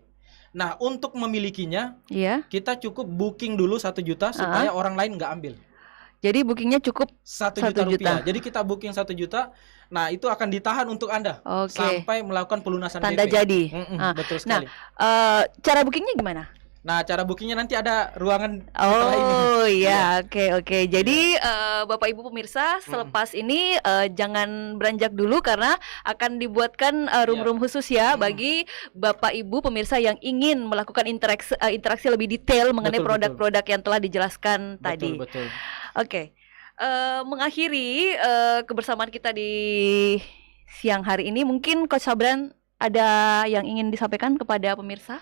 Nah, untuk memilikinya Iya. kita cukup booking dulu 1 juta supaya orang lain nggak ambil. Jadi bookingnya cukup 1 1 juta rupiah. juta. Jadi kita booking 1 juta. Nah, itu akan ditahan untuk Anda Oke. sampai melakukan pelunasan Tanda DP. jadi. Betul Nah, sekali. cara bookingnya gimana? Nah, cara bookingnya nanti ada ruangan setelah ini. Oh iya, oke. Jadi Bapak Ibu pemirsa, selepas ini jangan beranjak dulu karena akan dibuatkan room-room khusus ya bagi Bapak Ibu pemirsa yang ingin melakukan interaksi lebih detail mengenai Betul, produk-produk yang telah dijelaskan tadi. Betul. Oke. Mengakhiri kebersamaan kita di siang hari ini, mungkin Coach Sabran ada yang ingin disampaikan kepada pemirsa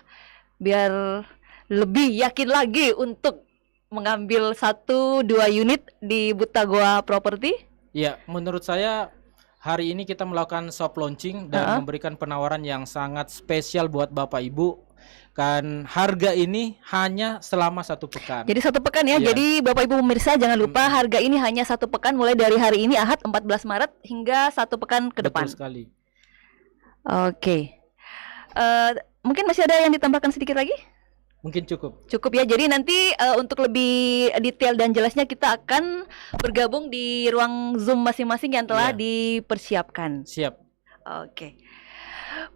biar lebih yakin lagi untuk mengambil 1-2 unit di Buta Goa Property? Ya, menurut saya hari ini kita melakukan soft launching dan memberikan penawaran yang sangat spesial buat Bapak Ibu. Kan harga ini hanya selama 1 pekan. Jadi 1 pekan ya. Iya. Jadi Bapak Ibu pemirsa jangan lupa harga ini hanya 1 pekan mulai dari hari ini Ahad 14 Maret hingga 1 pekan ke depan. Betul sekali. Oke. Mungkin masih ada yang ditambahkan sedikit lagi? Mungkin cukup. Cukup ya. Jadi nanti untuk lebih detail dan jelasnya kita akan bergabung di ruang Zoom masing-masing yang telah dipersiapkan. Siap. Oke.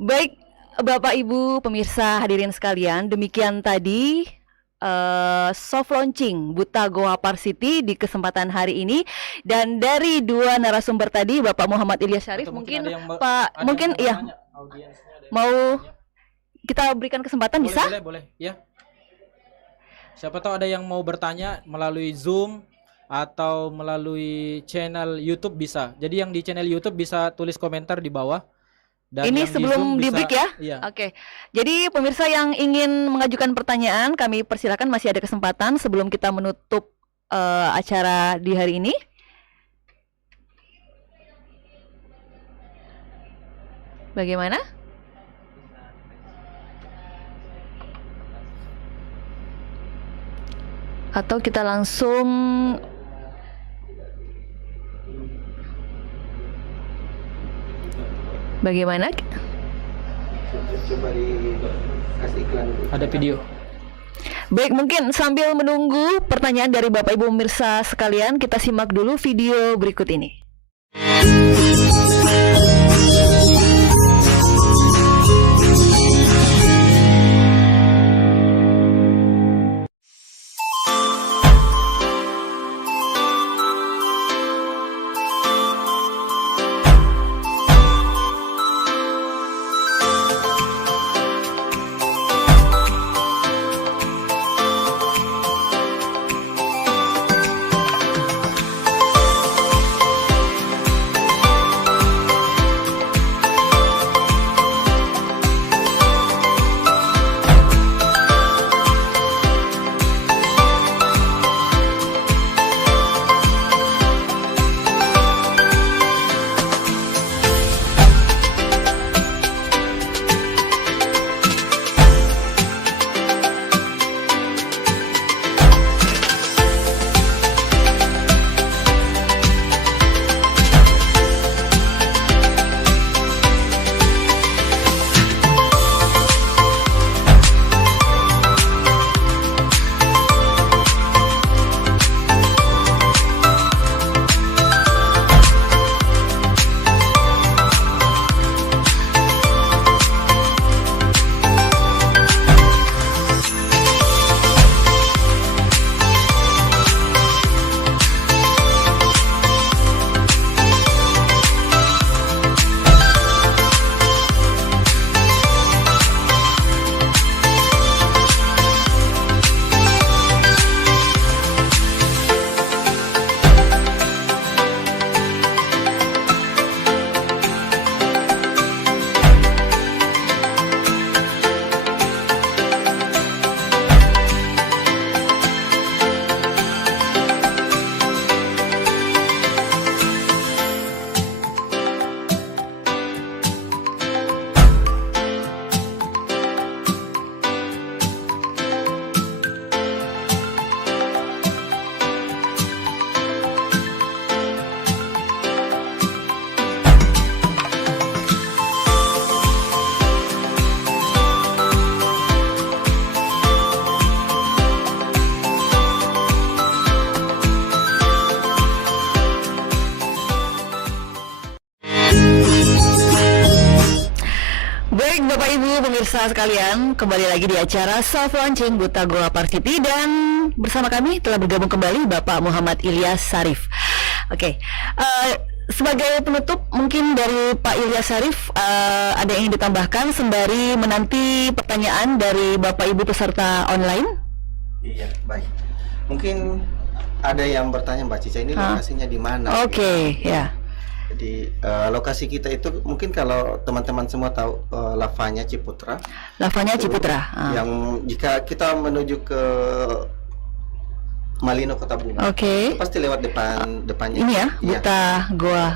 Baik, Bapak Ibu pemirsa hadirin sekalian, demikian tadi soft launching Buta Goa Park City di kesempatan hari ini. Dan dari 2 narasumber tadi, Bapak Muhammad Ilyas Syarif, Atau mungkin ada yang Pak ada mungkin yang ya mau tanya, audiensnya ada yang mau tanya. kita berikan kesempatan Boleh, bisa? boleh ya. Siapa tahu ada yang mau bertanya melalui Zoom atau melalui channel YouTube bisa. Jadi yang di channel YouTube bisa tulis komentar di bawah. Dan Ini yang sebelum Zoom di bisa- break ya? Iya. Oke. Jadi pemirsa yang ingin mengajukan pertanyaan, kami persilakan, masih ada kesempatan sebelum kita menutup acara di hari ini. Bagaimana? Atau kita langsung bagaimana? Coba dikasih iklan dulu. Ada video. Baik, mungkin sambil menunggu pertanyaan dari Bapak Ibu pemirsa sekalian, kita simak dulu video berikut ini. Baik Bapak Ibu pemirsa sekalian, kembali lagi di acara Self Launching Buta Goa Varsity dan bersama kami telah bergabung kembali Bapak Muhammad Ilyas Sarif. Oke, sebagai penutup mungkin dari Pak Ilyas Sarif ada yang ingin ditambahkan sembari menanti pertanyaan dari Bapak Ibu peserta online? Iya, baik. Mungkin ada yang bertanya Mbak Cica ini lokasinya di mana? Oke, ya. Jadi lokasi kita itu mungkin kalau teman-teman semua tahu lavanya Ciputra. Lavanya Ciputra. Yang jika kita menuju ke Malino Kota Bunga, Oke. itu pasti lewat depannya. Ini ya, Iya,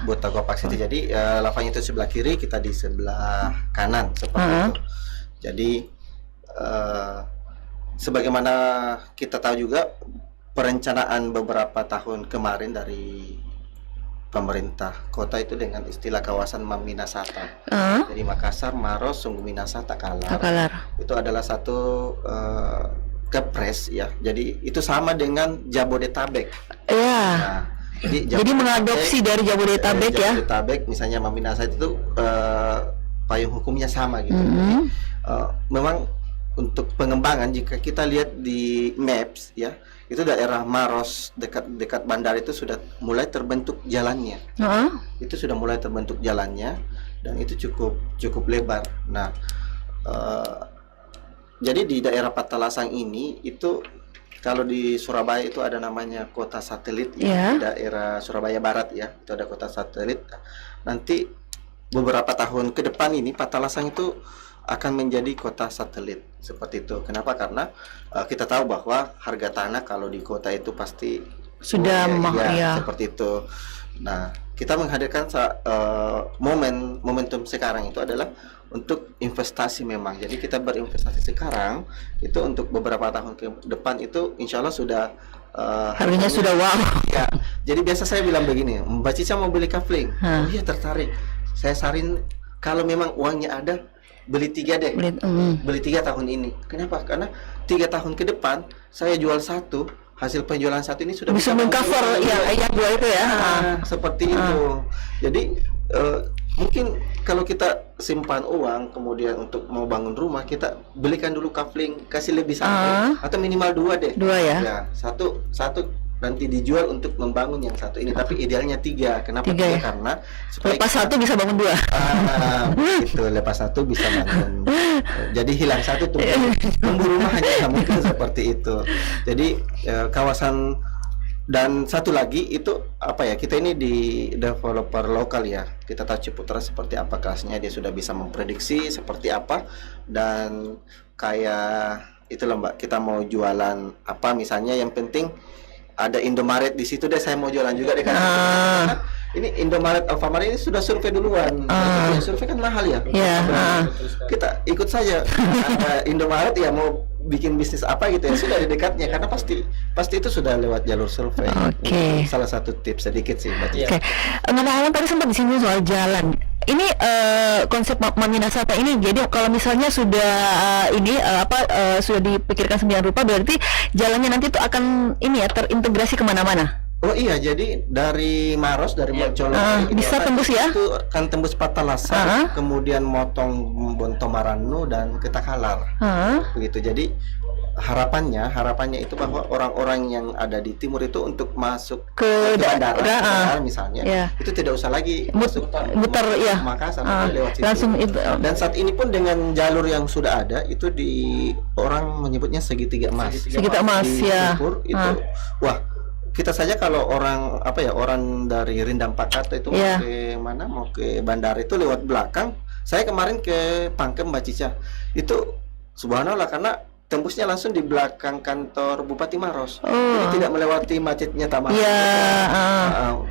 Buta Goa Park City. Jadi lavanya itu sebelah kiri, kita di sebelah kanan seperti itu. Jadi sebagaimana kita tahu juga perencanaan beberapa tahun kemarin dari pemerintah kota itu dengan istilah kawasan Maminasata. Jadi Makassar, Maros, Sungguh Minasata, Takalar. Itu adalah satu kepres ya. Jadi itu sama dengan Jabodetabek. Iya. Nah, jadi mengadopsi dari Jabodetabek ya. Jabodetabek misalnya Maminasata itu payung hukumnya sama gitu. Jadi, memang untuk pengembangan jika kita lihat di maps ya, itu daerah Maros dekat bandar itu sudah mulai terbentuk jalannya. Itu sudah mulai terbentuk jalannya dan itu cukup lebar. Nah, jadi di daerah Patalasang ini itu kalau di Surabaya itu ada namanya kota satelit ya, di daerah Surabaya Barat ya, itu ada kota satelit. Nanti beberapa tahun ke depan ini Patalasang itu akan menjadi kota satelit seperti itu. Kenapa? Karena kita tahu bahwa harga tanah kalau di kota itu pasti sudah seperti itu. Nah, kita menghadirkan momentum sekarang itu adalah untuk investasi memang. Jadi kita berinvestasi sekarang itu untuk beberapa tahun ke depan itu insya Allah sudah harganya sudah wow. Ya, jadi biasa saya bilang begini, Mbak Cica mau beli kafling, oh iya tertarik. Saya sarin kalau memang uangnya ada, beli 3 deh, beli 3 tahun ini. Kenapa? Karena 3 tahun ke depan saya jual satu, hasil penjualan satu ini sudah bisa mengcover yang dua itu ya. Seperti itu. Jadi mungkin kalau kita simpan uang kemudian untuk mau bangun rumah, kita belikan dulu kafling, kasih lebih satu atau minimal 2 deh. 2 ya. Ya, satu nanti dijual untuk membangun yang satu ini, tapi idealnya 3. Kenapa 3 ya? Karena supaya lepas satu bisa bangun 2. Itu lepas satu bisa bangun. Jadi hilang satu tumbuh rumah hanya mungkin seperti itu. Jadi kawasan dan satu lagi itu apa ya, kita ini di developer lokal ya, kita tahu Ciputra seperti apa kelasnya, dia sudah bisa memprediksi seperti apa, dan kayak itu loh Mbak, kita mau jualan apa misalnya, yang penting ada Indomaret di situ deh, saya mau jualan juga deh kan. Ini Indomaret, Alfamart ini sudah survei duluan. Survei kan mahal ya. Kita ikut saja. Ada Indomaret ya mau bikin bisnis apa gitu ya, sudah di dekatnya, karena pasti itu sudah lewat jalur survei. Salah satu tips sedikit sih Mbak. Ngomong-ngomong tadi sempat disinggung soal jalan. Ini konsep Maminasata ini, jadi kalau misalnya sudah sudah dipikirkan sembilan rupa, berarti jalannya nanti itu akan ini ya terintegrasi kemana-mana. Oh iya, jadi dari Maros, dari Moncolo bisa tembus ya? Itu akan tembus Patalasang, kemudian motong Bontomarano dan ke Takalar. Begitu. Jadi harapannya itu bahwa orang-orang yang ada di timur itu untuk masuk ke bandara misalnya, itu tidak usah lagi muter ya Makassar, lewat situ. Langsung itu. Dan saat ini pun dengan jalur yang sudah ada itu orang menyebutnya segitiga emas. Segitiga emas ya. Itu wah, kita saja kalau orang dari Rindang Pakata itu mau ke mana, mau ke bandara itu lewat belakang. Saya kemarin ke Pangkem Mbak Cica, itu subhanallah karena tembusnya langsung di belakang kantor Bupati Maros. Jadi tidak melewati macetnya Taman.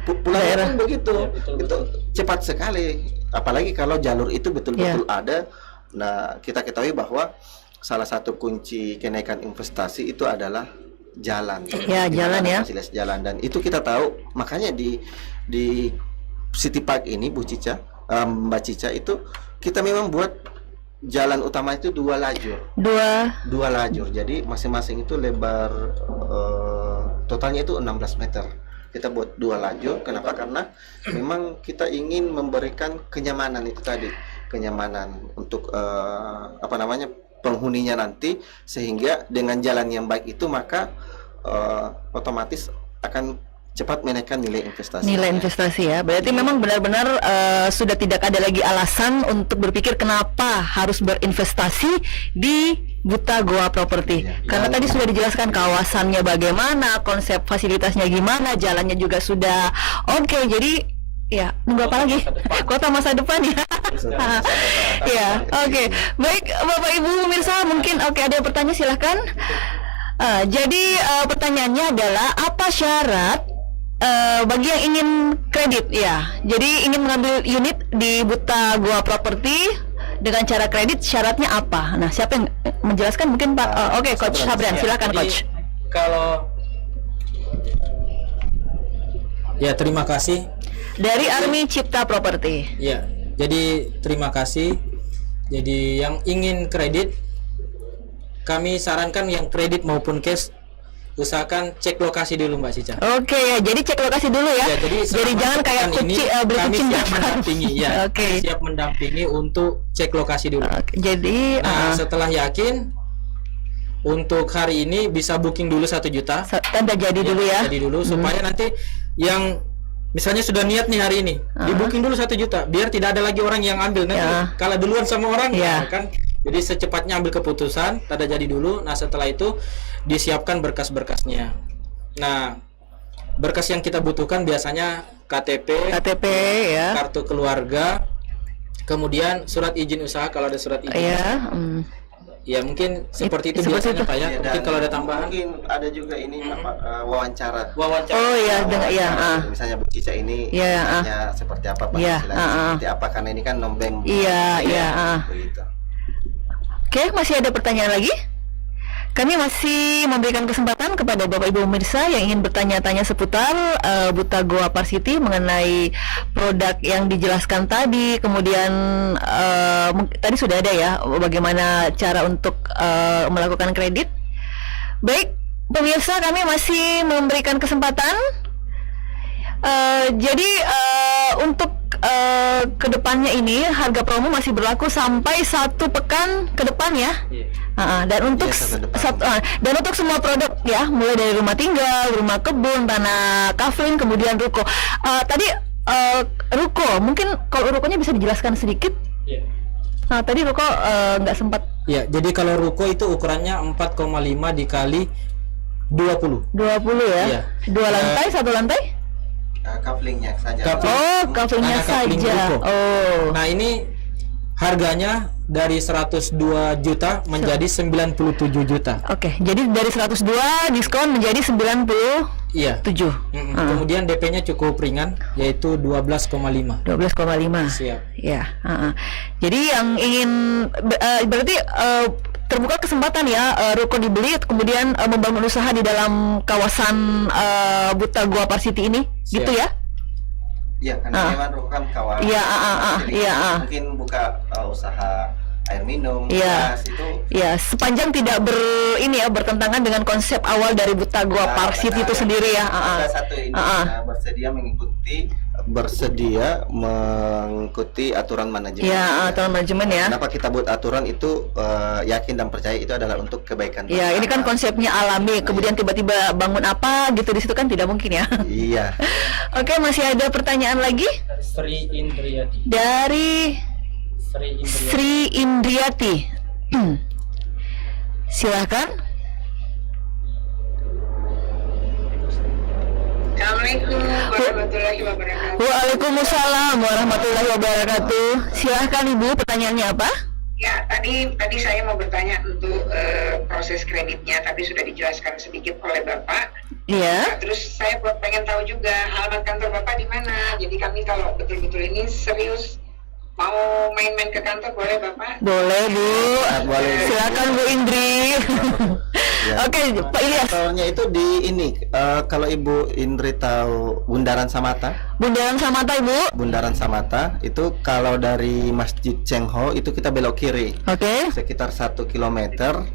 Pulangnya pun begitu. Itu cepat sekali. Apalagi kalau jalur itu betul-betul ada. Nah, kita ketahui bahwa salah satu kunci kenaikan investasi itu adalah jalan. Jalan ya. Fasilitas jalan, dan itu kita tahu, makanya di City Park ini Bu Cica, Mbak Cica, itu kita memang buat jalan utama itu 2 lajur. Dua lajur. Jadi masing-masing itu lebar totalnya itu 16 meter. Kita buat 2 lajur. Kenapa? Karena memang kita ingin memberikan kenyamanan itu tadi. kenyamanan untuk penghuninya nanti, sehingga dengan jalan yang baik itu maka otomatis akan cepat menaikkan nilai investasi. Nilai investasi ya. Berarti memang benar-benar sudah tidak ada lagi alasan untuk berpikir kenapa harus berinvestasi di Buta Goa Property. Iya. Karena tadi sudah dijelaskan kawasannya bagaimana, konsep fasilitasnya gimana, jalannya juga sudah oke. Jadi ya, nunggu apa lagi? Kota masa depan ya. Ya, oke. Baik, Bapak Ibu pemirsa, mungkin ada pertanyaan, silahkan. Jadi pertanyaannya adalah apa syarat bagi yang ingin kredit ya? Jadi ingin mengambil unit di Buta Goa Property dengan cara kredit, syaratnya apa? Nah, siapa yang menjelaskan? Mungkin Pak. Oke, Coach Sabran, silakan Jadi, Coach. Kalau ya, terima kasih. Dari Army Cipta Property. Ya, jadi terima kasih. Jadi yang ingin kredit, kami sarankan yang kredit maupun cash, usahakan cek lokasi dulu Mbak Cica. Oke ya, jadi cek lokasi dulu ya. Ya, jadi jadi jangan kayak pekan ini beli kami kucing siap dapat. mendampingi ya. Oke. Siap mendampingi untuk cek lokasi dulu. Oke, jadi Nah, setelah yakin untuk hari ini bisa booking dulu 1 juta. tanda jadi dulu ya. Jadi dulu supaya nanti yang misalnya sudah niat nih hari ini, di booking dulu 1 juta biar tidak ada lagi orang yang ambil nanti kalah duluan sama orang Ya. kan. Jadi secepatnya ambil keputusan, tanda jadi dulu. Nah, setelah itu disiapkan berkas-berkasnya. Nah, berkas yang kita butuhkan biasanya KTP ya. kartu keluarga, kemudian surat izin usaha kalau ada surat izin. Ya. Ya, mungkin seperti itu Seperti biasanya itu. Pak ya. Ya, Mungkin dan kalau ada tambahan mungkin ada juga ini wawancara. wawancara. Oh ya, Misalnya Bu Cica ini Ya, istilahnya seperti apa, Ya, penghasilannya seperti apa, karena ini kan nombeng. Iya. Begitu. Oke, masih ada pertanyaan lagi? Kami masih memberikan kesempatan kepada Bapak Ibu pemirsa yang ingin bertanya-tanya seputar Buta Goa Park City mengenai produk yang dijelaskan tadi. Kemudian tadi sudah ada ya bagaimana cara untuk melakukan kredit. Baik, pemirsa, kami masih memberikan kesempatan. Jadi untuk kedepannya ini harga promo masih berlaku sampai 1 pekan ke depan ya. Dan untuk dan untuk semua produk ya, mulai dari rumah tinggal, rumah kebun, tanah kafling, kemudian ruko. Tadi ruko, mungkin kalau rukonya bisa dijelaskan sedikit. Nah, tadi ruko nggak sempat. Ya, jadi kalau ruko itu ukurannya 4,5 dikali 20. 20 ya. Iya. 2 lantai, 1 lantai? Kaflingnya saja. Oh, kaflingnya Tanah kafling saja. ruko. Oh. Nah, ini harganya dari 102 juta menjadi 97 juta. Oke, jadi dari 102 diskon menjadi 97. Iya. Kemudian DP-nya cukup ringan, yaitu 12,5. 12,5. Siap. Ya. Jadi yang ingin berarti terbuka kesempatan ya, ruko dibeli, kemudian membangun usaha di dalam kawasan Buta Goa Park City ini, Siap. gitu ya? Iya, karena memang ruko kan kawasan. Iya, Jadi iya. mungkin buka usaha air minum, Iya. gas itu. Ya, sepanjang tidak bertentangan dengan konsep awal dari Buta Goa Park City itu sendiri ya. Ada satu ini bersedia mengikuti aturan manajemen. Ya, aturan manajemen ya. Kenapa kita buat aturan itu, yakin dan percaya itu adalah untuk kebaikan Ya, ini kan konsepnya alami, kemudian tiba-tiba bangun apa gitu di situ kan tidak mungkin ya. Iya. Oke, masih ada pertanyaan lagi Sri Indriati. dari Sri Indriati. Silakan. Assalamualaikum warahmatullahi wabarakatuh. Waalaikumsalam warahmatullahi wabarakatuh. Silahkan Ibu, pertanyaannya apa? Ya, tadi saya mau bertanya untuk proses kreditnya, tapi sudah dijelaskan sedikit oleh Bapak. Iya. Nah, terus saya pengen tahu juga alamat kantor Bapak di mana. Jadi kami kalau betul-betul ini serius mau main-main ke kantor, boleh Bapak? Boleh Bu. Boleh. Silakan Bu Indri. Ya. Oke, Pak Ilyas. Kantornya itu di ini, kalau Ibu Indri tahu Bundaran Samata. Bundaran Samata Ibu. Bundaran Samata itu kalau dari Masjid Cengho itu kita belok kiri Oke. sekitar 1 kilometer.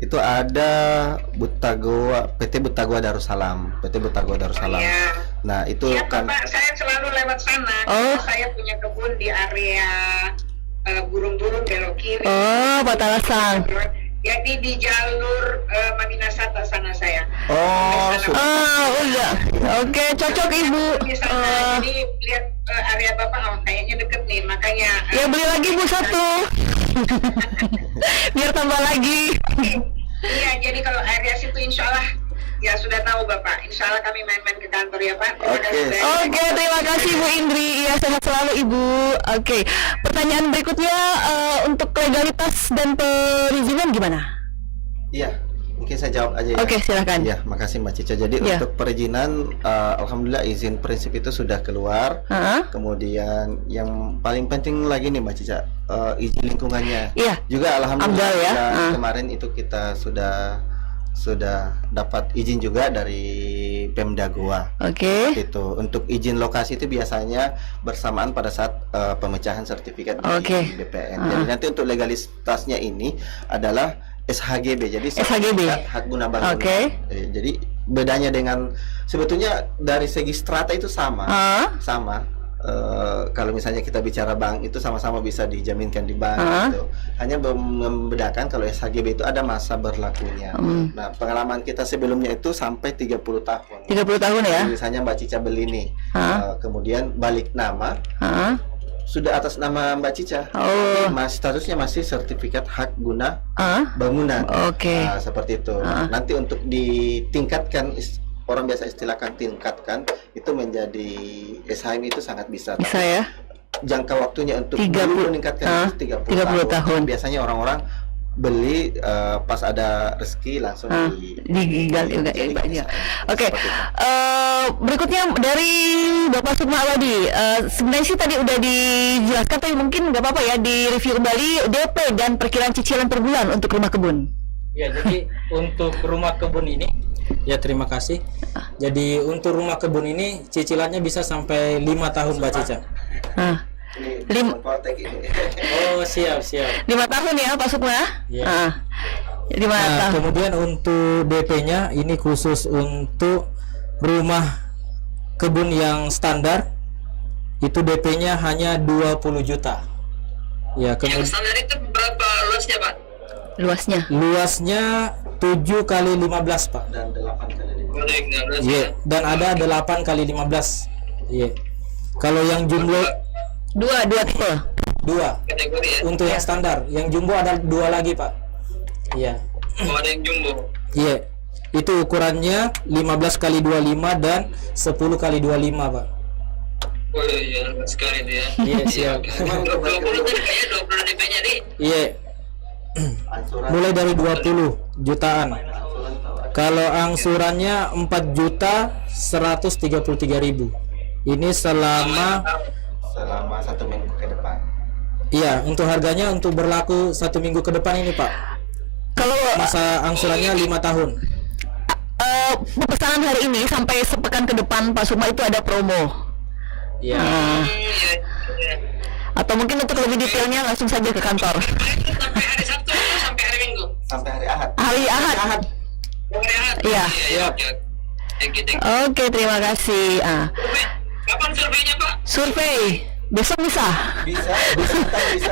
Itu ada PT Buta Goa Darussalam. Iya. Nah, itu Iya kan Bapak, saya selalu lewat sana. Oh. Karena saya punya kebun di area belok kiri. Oh, Patalasang. Jadi di jalur Maminasata sana saya. Oh, Sana. Ah, udah. Oke, cocok Ibu. Di sana. Jadi lihat area Bapak, oh, kayaknya deket nih, makanya. Ya beli lagi Bu satu. Biar tambah lagi. Iya, jadi kalau area situ insya Allah ya sudah tahu Bapak. Insya Allah kami main-main ke kantor ya Pak. Terima Oke. kasih banyak. Oke, terima kasih Bu Indri. Iya, sehat selalu Ibu. Oke, pertanyaan berikutnya untuk legalitas dan perizinan gimana? iya. Mungkin saya jawab aja ya. Oke, silakan. Ya, makasih Mbak Cica. Jadi Ya. untuk perizinan, alhamdulillah izin prinsip itu sudah keluar. Heeh. Kemudian yang paling penting lagi nih Mbak Cica, izin lingkungannya. Iya. Juga alhamdulillah Amdal ya. kemarin itu kita sudah dapat izin juga dari Pemda Goa. Oke. Itu untuk izin lokasi itu biasanya bersamaan pada saat pemecahan sertifikat Oke. di BPN. Jadi nanti untuk legalitasnya ini adalah SHGB. Jadi SHGB. sertifikat hak guna bangunan. Oke. Jadi bedanya dengan sebetulnya dari segi strata itu sama. Sama. Kalau misalnya kita bicara bank itu sama-sama bisa dijaminkan di bank gitu. Hanya membedakan kalau SHGB itu ada masa berlakunya. Nah, pengalaman kita sebelumnya itu sampai 30 tahun. 30 tahun ya? Jadi misalnya Mbak Cica beli nih, kemudian balik nama, sudah atas nama Mbak Cica. Oh. Statusnya masih sertifikat hak guna Ah, bangunan. Oke. Nah, seperti itu. Nanti untuk ditingkatkan, orang biasa istilahkan tingkatkan, itu menjadi SHM itu sangat bisa. Bisa Tapi ya? jangka waktunya untuk 30 dulu meningkatkan itu 30 tahun. Biasanya orang-orang beli pas ada rezeki langsung Digigal juga ya, Mbak. jadi Oke. seperti itu. Berikutnya dari Bapak Sukma Awadi. Sebenarnya sih tadi udah dijelaskan, tapi mungkin nggak apa-apa ya di review kembali DP dan perkiraan cicilan per bulan untuk rumah kebun. Ya, jadi untuk rumah kebun ini, ya terima kasih. Jadi untuk rumah kebun ini cicilannya bisa sampai 5 tahun Mbak Cica. Ah, Ini Lim- kontek ini. Oh, siap. 5 tahun ya Pak Sukma? Iya. Ah, 5 Nah, tahun. kemudian untuk DP-nya ini khusus untuk rumah kebun yang standar, itu DP-nya hanya 20 juta. Ya, kemudian Standar itu berapa luasnya Pak? Luasnya. luasnya 7 kali 15 Pak. Dan 8 kali lipat. Iya, dan ada 8 kali 15. Iya. Kalau yang jumbo Dua tipe. 2. Kategori ya? Untuk yang standar, yang jumbo ada 2 lagi, Pak. Iya. Oh, ada yang jumbo. Iya. Itu ukurannya 15 kali 25 dan 10 kali 25, Pak. Oh iya, sekali itu ya. Iya, siap. Memang untuk 20 tadi kayaknya 20 DP-nya nih. Iya, angsuran mulai dari 20 jutaan. Kalau angsurannya 4 juta 133.000. Ini selama selama 1 minggu ke depan. iya, untuk harganya untuk berlaku 1 minggu ke depan ini, Pak. Kalau Masa angsurannya 5 tahun. pemesanan hari ini sampai sepekan ke depan Pak Sukma itu ada promo. Iya. Iya. Atau mungkin untuk lebih detailnya langsung saja ke kantor. Sampai hari Sabtu atau sampai hari Minggu? Sampai hari Ahad. Hari Ahad. Oh, hari Ahad. Iya. Iya. Oke. Thank you. Oke, terima kasih. Kapan surveinya Pak? Survei besok bisa. Bisa.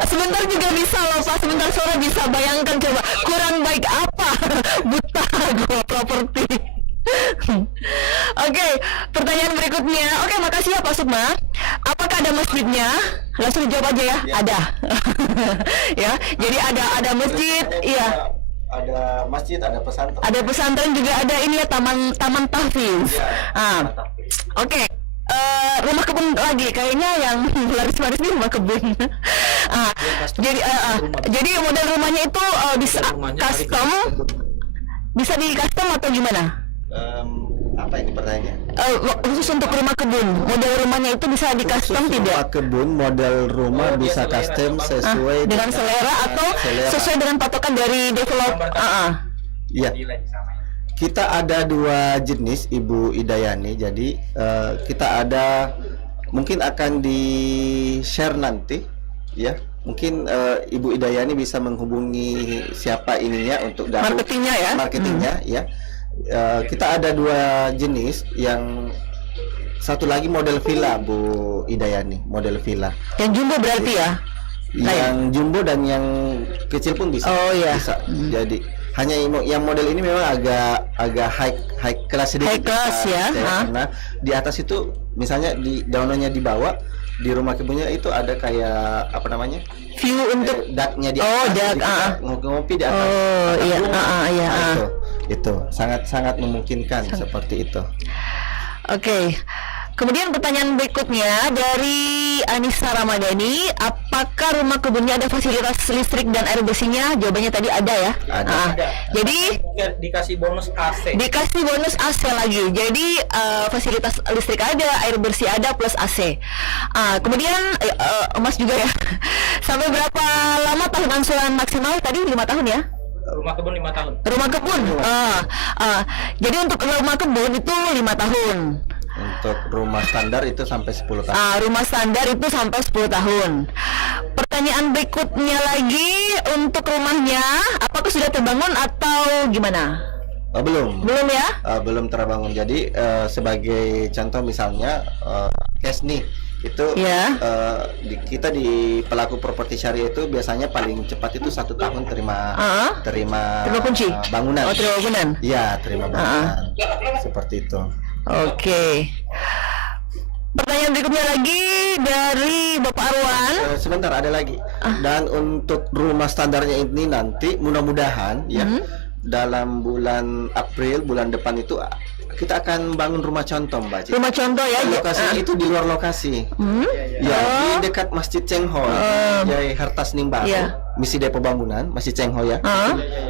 Sebentar juga bisa loh Pak, sebentar sore bisa. Bayangkan coba, kurang baik apa buta gua properti. Oke, pertanyaan berikutnya. Oke, makasih ya Pak Sukma. Apakah ada masjidnya? Langsung dijawab aja ya. Ada. Ya, jadi ada masjid, iya. Ada masjid, ada pesantren. Ada pesantren juga, ada ini ya, taman tahfiz. Iya, Oke. Rumah kebun lagi kayaknya yang laris-laris ini rumah kebun. Jadi model rumahnya itu bisa Rumahnya dari custom, bisa di custom atau gimana? Apa ini pertanyaannya? Khusus untuk rumah kebun, model rumahnya itu bisa di custom tidak? Rumah kebun, model rumah Oh, dia bisa selera custom dong, Pak. sesuai Dengan selera atau selera. sesuai dengan patokan dari developer? Iya. Kita ada 2 jenis Ibu Idayani. Jadi kita ada, mungkin akan di share nanti ya. Mungkin Ibu Idayani bisa menghubungi siapa ininya untuk Marketingnya ya? marketingnya ya. Kita ada 2 jenis, yang satu lagi model villa Bu Idayani, model villa. Yang jumbo berarti ya? Yang jumbo dan yang kecil pun bisa. Oh, iya. Bisa. Jadi hanya yang model ini memang agak high class sedikit. High class ya. Karena di atas itu misalnya di daunnya dibawa di rumah kebunnya itu ada kayak apa namanya? View untuk Daknya di Oh, atas. dak, Jadi kita ngopi-ngopi di atas. Oh, atas iya, rumah. iya, Nah, itu sangat memungkinkan seperti itu. Oke. Kemudian pertanyaan berikutnya dari Anissa Ramadhani, apakah rumah kebunnya ada fasilitas listrik dan air bersihnya? Jawabannya tadi ada ya. Ada. Jadi Dikasih bonus AC. dikasih bonus AC lagi. Jadi fasilitas listrik ada, air bersih ada plus AC. Kemudian Mas juga ya. Sampai berapa lama tahun angsuran maksimal tadi? 5 tahun ya? Rumah kebun 5 tahun. Rumah kebun. Jadi untuk rumah kebun itu 5 tahun. Untuk rumah standar itu sampai 10 tahun. Rumah standar itu sampai 10 tahun. Pertanyaan berikutnya lagi, untuk rumahnya apakah sudah terbangun atau gimana? Belum. Belum ya? Belum terbangun. Jadi sebagai contoh misalnya case nih itu Ya. kita di pelaku properti syariah itu biasanya paling cepat itu 1 tahun terima Terima kunci? bangunan. Oh, terima bangunan. Iya, terima bangunan. Seperti itu. Oke. Pertanyaan berikutnya lagi dari Bapak Arwan. Sebentar ada lagi. Dan untuk rumah standarnya ini nanti mudah-mudahan ya dalam bulan April bulan depan itu kita akan bangun rumah contoh, Mbak Cici. Rumah contoh ya. Lokasinya itu di luar lokasi. Ya, di dekat Masjid Cengho. Jai Hartasning Baru. Iya. Misi Depo Bangunan, Masjid Cengho ya.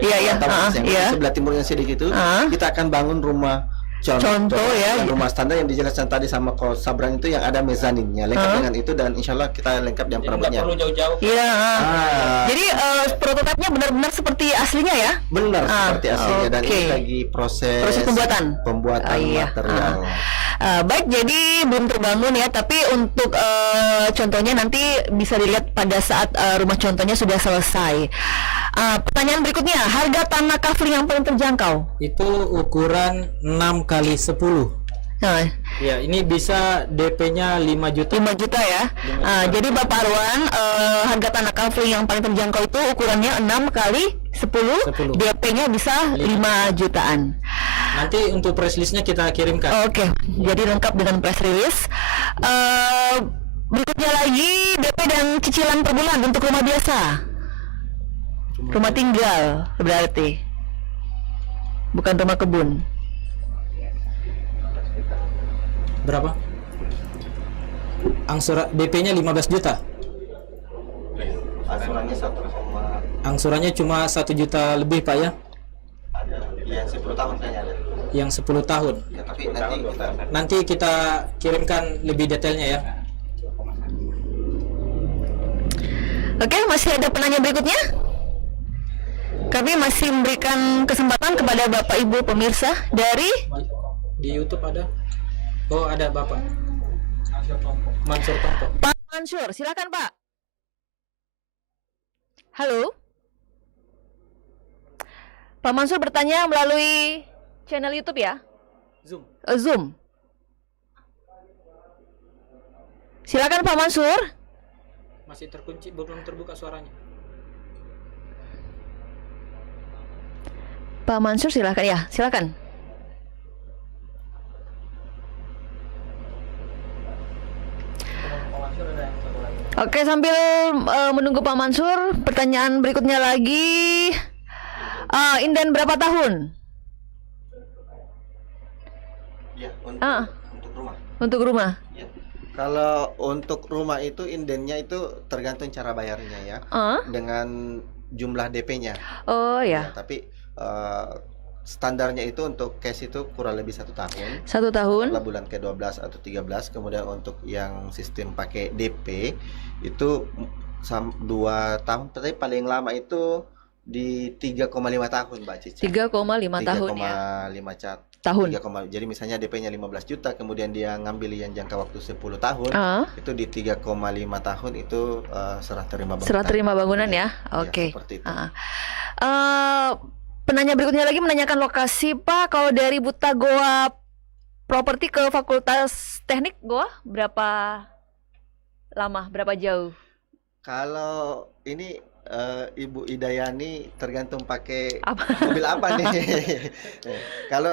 Iya. Taman Cengho. Iya. Sebelah timurnya sedikit itu kita akan bangun rumah Contoh ya. Dan rumah standar yang dijelaskan tadi sama Coach Sabran itu yang ada mezaninnya lengkap dengan itu, dan insya Allah kita lengkap dengan Jadi nggak perabotnya. perlu jauh-jauh. Iya. Ah, Jadi prototipenya benar-benar seperti aslinya ya? benar seperti aslinya, dan oke. ini lagi proses pembuatan iya. material. Baik, jadi belum terbangun ya, tapi untuk contohnya nanti bisa dilihat pada saat rumah contohnya sudah selesai. Pertanyaan berikutnya, harga tanah kafling yang paling terjangkau? Itu ukuran 6x10. Nah, Ya, ini bisa DP-nya 5 juta. 5 juta ya. Jadi Bapak Arwan, harga tanah kafling yang paling terjangkau itu ukurannya 6 kali 10, 10. DP-nya bisa 5 jutaan. Nanti untuk press list-nya kita kirimkan. Oke, jadi lengkap dengan press release. Berikutnya lagi, DP dan cicilan per bulan untuk rumah biasa. Rumah tinggal berarti, bukan rumah kebun. Berapa? Angsuran DP-nya 15 juta. Asurannya 1, Angsurannya cuma 1 juta lebih, Pak ya. yang 10 tahun kayaknya ada. Yang 10 tahun. Ya, tapi nanti Nanti kita kirimkan lebih detailnya ya. Oke, masih ada penanya berikutnya? Kami masih memberikan kesempatan kepada Bapak Ibu pemirsa dari Di YouTube ada. Oh, ada Bapak Mansur Tompo. Pak Mansur, silakan Pak. Halo. Pak Mansur bertanya melalui channel YouTube ya? Zoom. Zoom. Silakan Pak Mansur. Masih terkunci, belum terbuka suaranya. Pak Mansur silakan ya, silakan. Oke, sambil menunggu Pak Mansur, pertanyaan berikutnya lagi. Inden berapa tahun? ya, untuk rumah. Untuk rumah. Ya. Kalau untuk rumah itu indennya itu tergantung cara bayarnya ya. Dengan jumlah DP-nya. Oh Ya, ya, tapi standarnya itu untuk cash itu kurang lebih 1 tahun. 1 tahun. Setelah bulan ke-12 atau 13. Kemudian untuk yang sistem pakai DP itu 2 tahun, tapi paling lama itu di 3,5 tahun, Mbak Cica. 3,5 tahun ya. 3,5 Tahun. 3, jadi misalnya DP-nya 15 juta, kemudian dia ngambil yang jangka waktu 10 tahun, itu di 3,5 tahun itu serah terima bangunan. Serah terima bangunan ya. Ya, Oke. seperti itu. Penanya berikutnya lagi menanyakan lokasi Pak. Kalau dari Buta Goa Properti ke Fakultas Teknik Goa berapa lama? Berapa jauh? Kalau ini Ibu Idayani tergantung pakai Apa? mobil apa nih. Kalau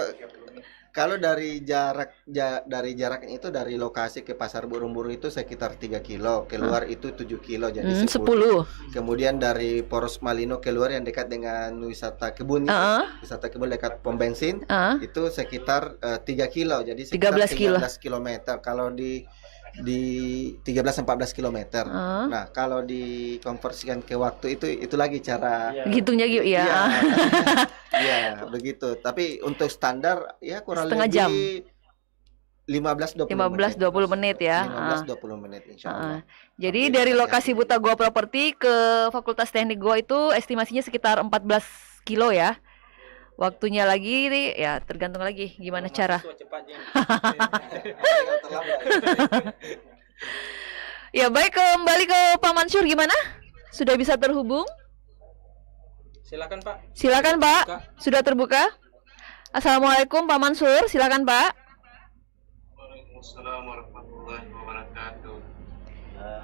kalau dari dari jarak itu dari lokasi ke Pasar Burung-Buru itu sekitar 3 kilo, keluar itu 7 kilo jadi 10. 10. Kemudian dari Poros Malino keluar yang dekat dengan wisata kebun itu, Heeh. wisata kebun dekat pom bensin Heeh. itu sekitar 3 kilo jadi sekitar 13 kilo. 13 kilometer. Kalau di 13-14 kilometer. Heeh. Nah, kalau dikonversikan ke waktu itu lagi cara Gitunya gitu ya. Iya. Iya, begitu. Tapi untuk standar ya kurang Setengah lebih jam. 15-20 15-20 menit ya. 15-20 menit insya Allah. Jadi dari lokasi Buta Goa Properti ke Fakultas Teknik Goa itu estimasinya sekitar 14 kilo ya. Waktunya lagi ya tergantung lagi gimana cara. Ya baik, kembali ke Pak Mansur, gimana? Sudah bisa terhubung? Silakan Pak. Silakan Pak. Buka. Sudah terbuka? Assalamualaikum Pak Mansur, silakan Pak. Waalaikumsalam warahmatullahi wabarakatuh.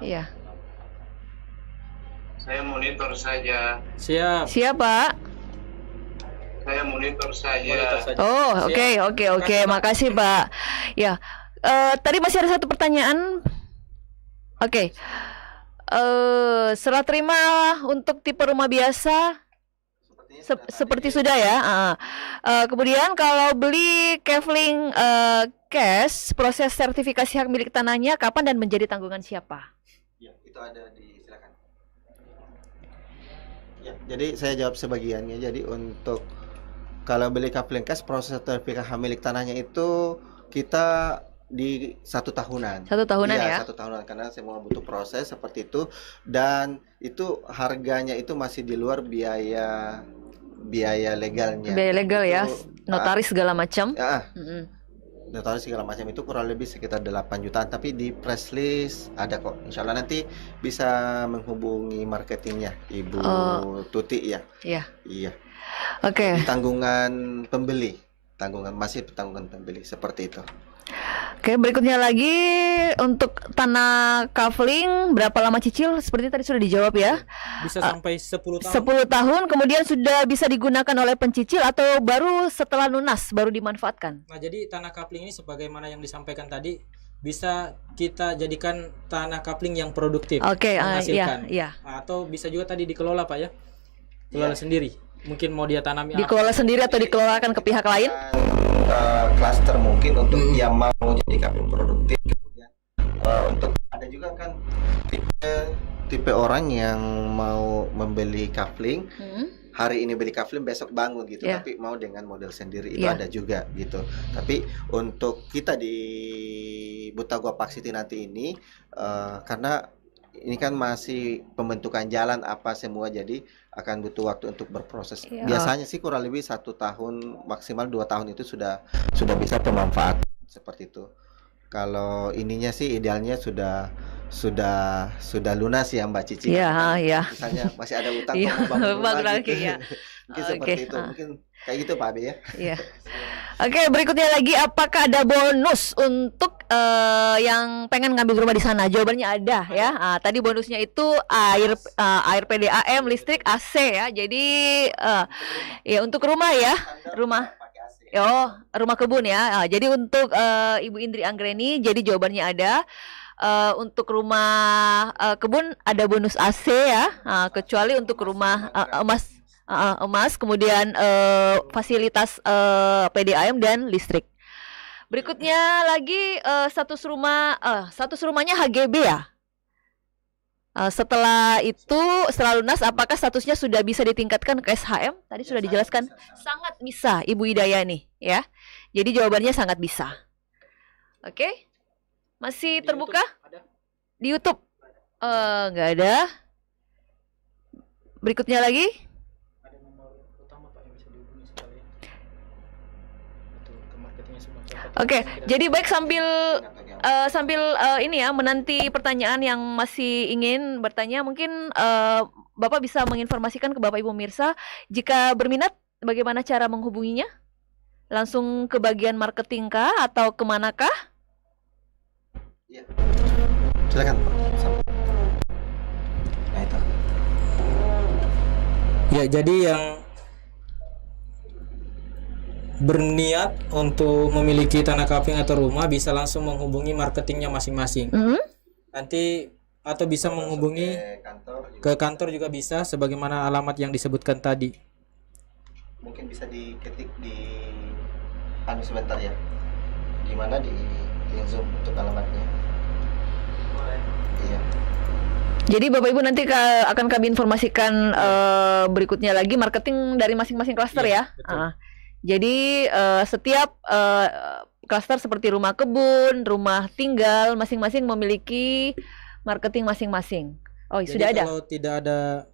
Iya. Saya monitor saja. Siap. Siap Pak. Saya monitor saja. Monitor saja. Oh, Siap. oke. Makasih, Pak. Makasih, Pak. Ya, tadi masih ada satu pertanyaan. Oke. Serah terima untuk tipe rumah biasa seperti sudah ya. Kemudian kalau beli Kevling cash, proses sertifikasi hak milik tanahnya kapan dan menjadi tanggungan siapa? Ya, itu ada silakan. Ya, jadi saya jawab sebagiannya. Jadi untuk kalau beli Kevling cash, proses sertifikasi hak milik tanahnya itu kita di 1 tahunan. 1 tahunan Iya, ya. 1 tahunan karena semua butuh proses seperti itu dan itu harganya itu masih di luar biaya legalnya. Biaya legal ya, Itu, notaris segala macam. ya, Mm-mm. notaris segala macam itu kurang lebih sekitar 8 jutaan tapi di press list ada kok. Insya Allah nanti bisa menghubungi marketingnya Ibu Tuti ya. Iya. Iya. Oke. Tanggungan pembeli, masih tanggungan pembeli seperti itu. Oke, berikutnya lagi untuk tanah kafling berapa lama cicil? Seperti tadi sudah dijawab ya. Bisa sampai 10 tahun. 10 tahun kemudian sudah bisa digunakan oleh pencicil atau baru setelah lunas baru dimanfaatkan? Nah, jadi tanah kapling ini sebagaimana yang disampaikan tadi bisa kita jadikan tanah kapling yang produktif, Oke, menghasilkan. iya. Nah, atau bisa juga tadi dikelola Pak ya. Kelola sendiri. Mungkin mau dia tanami apa. Dikelola sendiri atau dikelolakan ke pihak lain? Klaster mungkin untuk yang mau jadi kafling produktif. Kemudian untuk ada juga kan tipe orang yang mau membeli kafling hari ini beli kafling besok bangun gitu, Yeah. tapi mau dengan model sendiri itu Yeah. ada juga gitu. Tapi untuk kita di Buta Goa Park City nanti ini karena ini kan masih pembentukan jalan apa semua jadi akan butuh waktu untuk berproses. Iya. Biasanya sih kurang lebih 1 tahun maksimal 2 tahun itu sudah bisa pemanfaat seperti itu. Kalau ininya sih idealnya sudah lunas ya Mbak Cici. Iya, Kan iya. misalnya masih ada utang Iya, mau bangun rumah bangun gitu. lagi, ya. Mungkin Oke, seperti itu. Mungkin kayak gitu Pak Abe ya. Iya. Oke, berikutnya lagi apakah ada bonus untuk yang pengen ngambil rumah di sana? Jawabannya ada ya. Tadi bonusnya itu air PDAM, listrik, AC ya. Jadi ya untuk rumah ya, rumah. Oh, rumah kebun ya. Jadi untuk Ibu Indri Anggreni, jadi jawabannya ada. Untuk rumah kebun ada bonus AC ya. Kecuali untuk rumah emas, kemudian fasilitas PDAM dan listrik. Berikutnya lagi status rumahnya HGB ya. Setelah lunas, apakah statusnya sudah bisa ditingkatkan ke SHM? Tadi sudah dijelaskan. Sangat bisa, Ibu Idayani ya. Jadi jawabannya sangat bisa. Oke, masih Di terbuka YouTube ada? di YouTube? Nggak ada. Berikutnya lagi. Ada nomor utama Pak yang bisa dihubungi sekalian. Betul, ke marketingnya semua. Oke, jadi baik sambil ini ya menanti pertanyaan yang masih ingin bertanya, mungkin Bapak bisa menginformasikan ke Bapak Ibu Mirsa jika berminat bagaimana cara menghubunginya? Langsung ke bagian marketing kah atau kemanakah? Silakan Pak. Ya, jadi yang berniat untuk memiliki tanah kapling atau rumah bisa langsung menghubungi marketingnya masing-masing. Nanti atau bisa menghubungi ke kantor juga bisa, sebagaimana alamat yang disebutkan tadi. Mungkin bisa diketik di sebentar ya. Gimana di Zoom untuk alamatnya? Iya. Jadi Bapak Ibu nanti akan kami informasikan berikutnya lagi marketing dari masing-masing klaster Iya, ya. betul. Jadi setiap klaster seperti rumah kebun, rumah tinggal, masing-masing memiliki marketing masing-masing. Oh, Jadi sudah ada. kalau tidak ada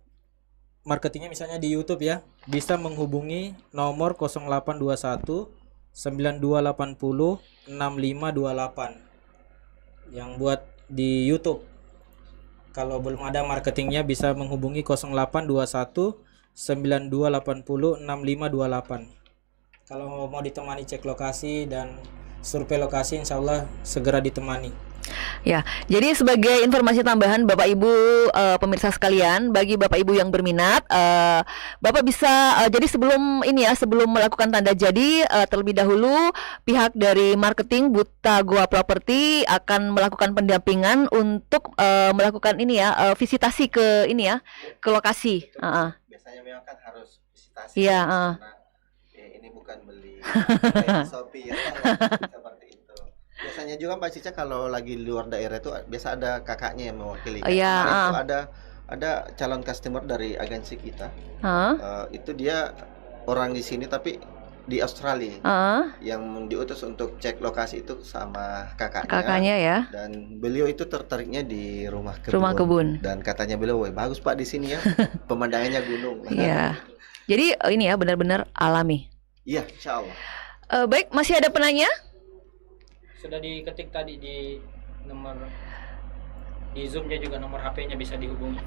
marketingnya misalnya di YouTube ya, bisa menghubungi nomor 0821 9280 6528 yang buat di YouTube. Kalau belum ada marketingnya bisa menghubungi 0821 9280 6528. Kalau mau ditemani cek lokasi dan survei lokasi, insya Allah segera ditemani. Ya, jadi sebagai informasi tambahan Bapak Ibu pemirsa sekalian, bagi Bapak Ibu yang berminat, Bapak bisa jadi sebelum ini ya, sebelum melakukan tanda jadi terlebih dahulu pihak dari marketing Buta Goa Property akan melakukan pendampingan untuk melakukan ini ya, visitasi ke ini ya, ke lokasi. Biasanya memang kan harus visitasi. Iya, Karena ini bukan beli Shopee ya, seperti itu. Biasanya juga Mbak Cica kalau lagi di luar daerah itu biasa ada kakaknya yang mewakili. Oh, iya, Kemarin itu ada calon customer dari agensi kita. Itu dia orang di sini tapi di Australia. Yang diutus untuk cek lokasi itu sama Kakaknya ya. Dan beliau itu tertariknya di rumah kebun. Rumah kebun. Dan katanya beliau, "Wah, bagus Pak di sini ya. Pemandangannya gunung." Iya. Jadi ini ya benar-benar alami. Iya, insya Allah. Baik, masih ada penanya? Sudah diketik tadi di nomor di Zoom-nya juga nomor HP-nya bisa dihubungi.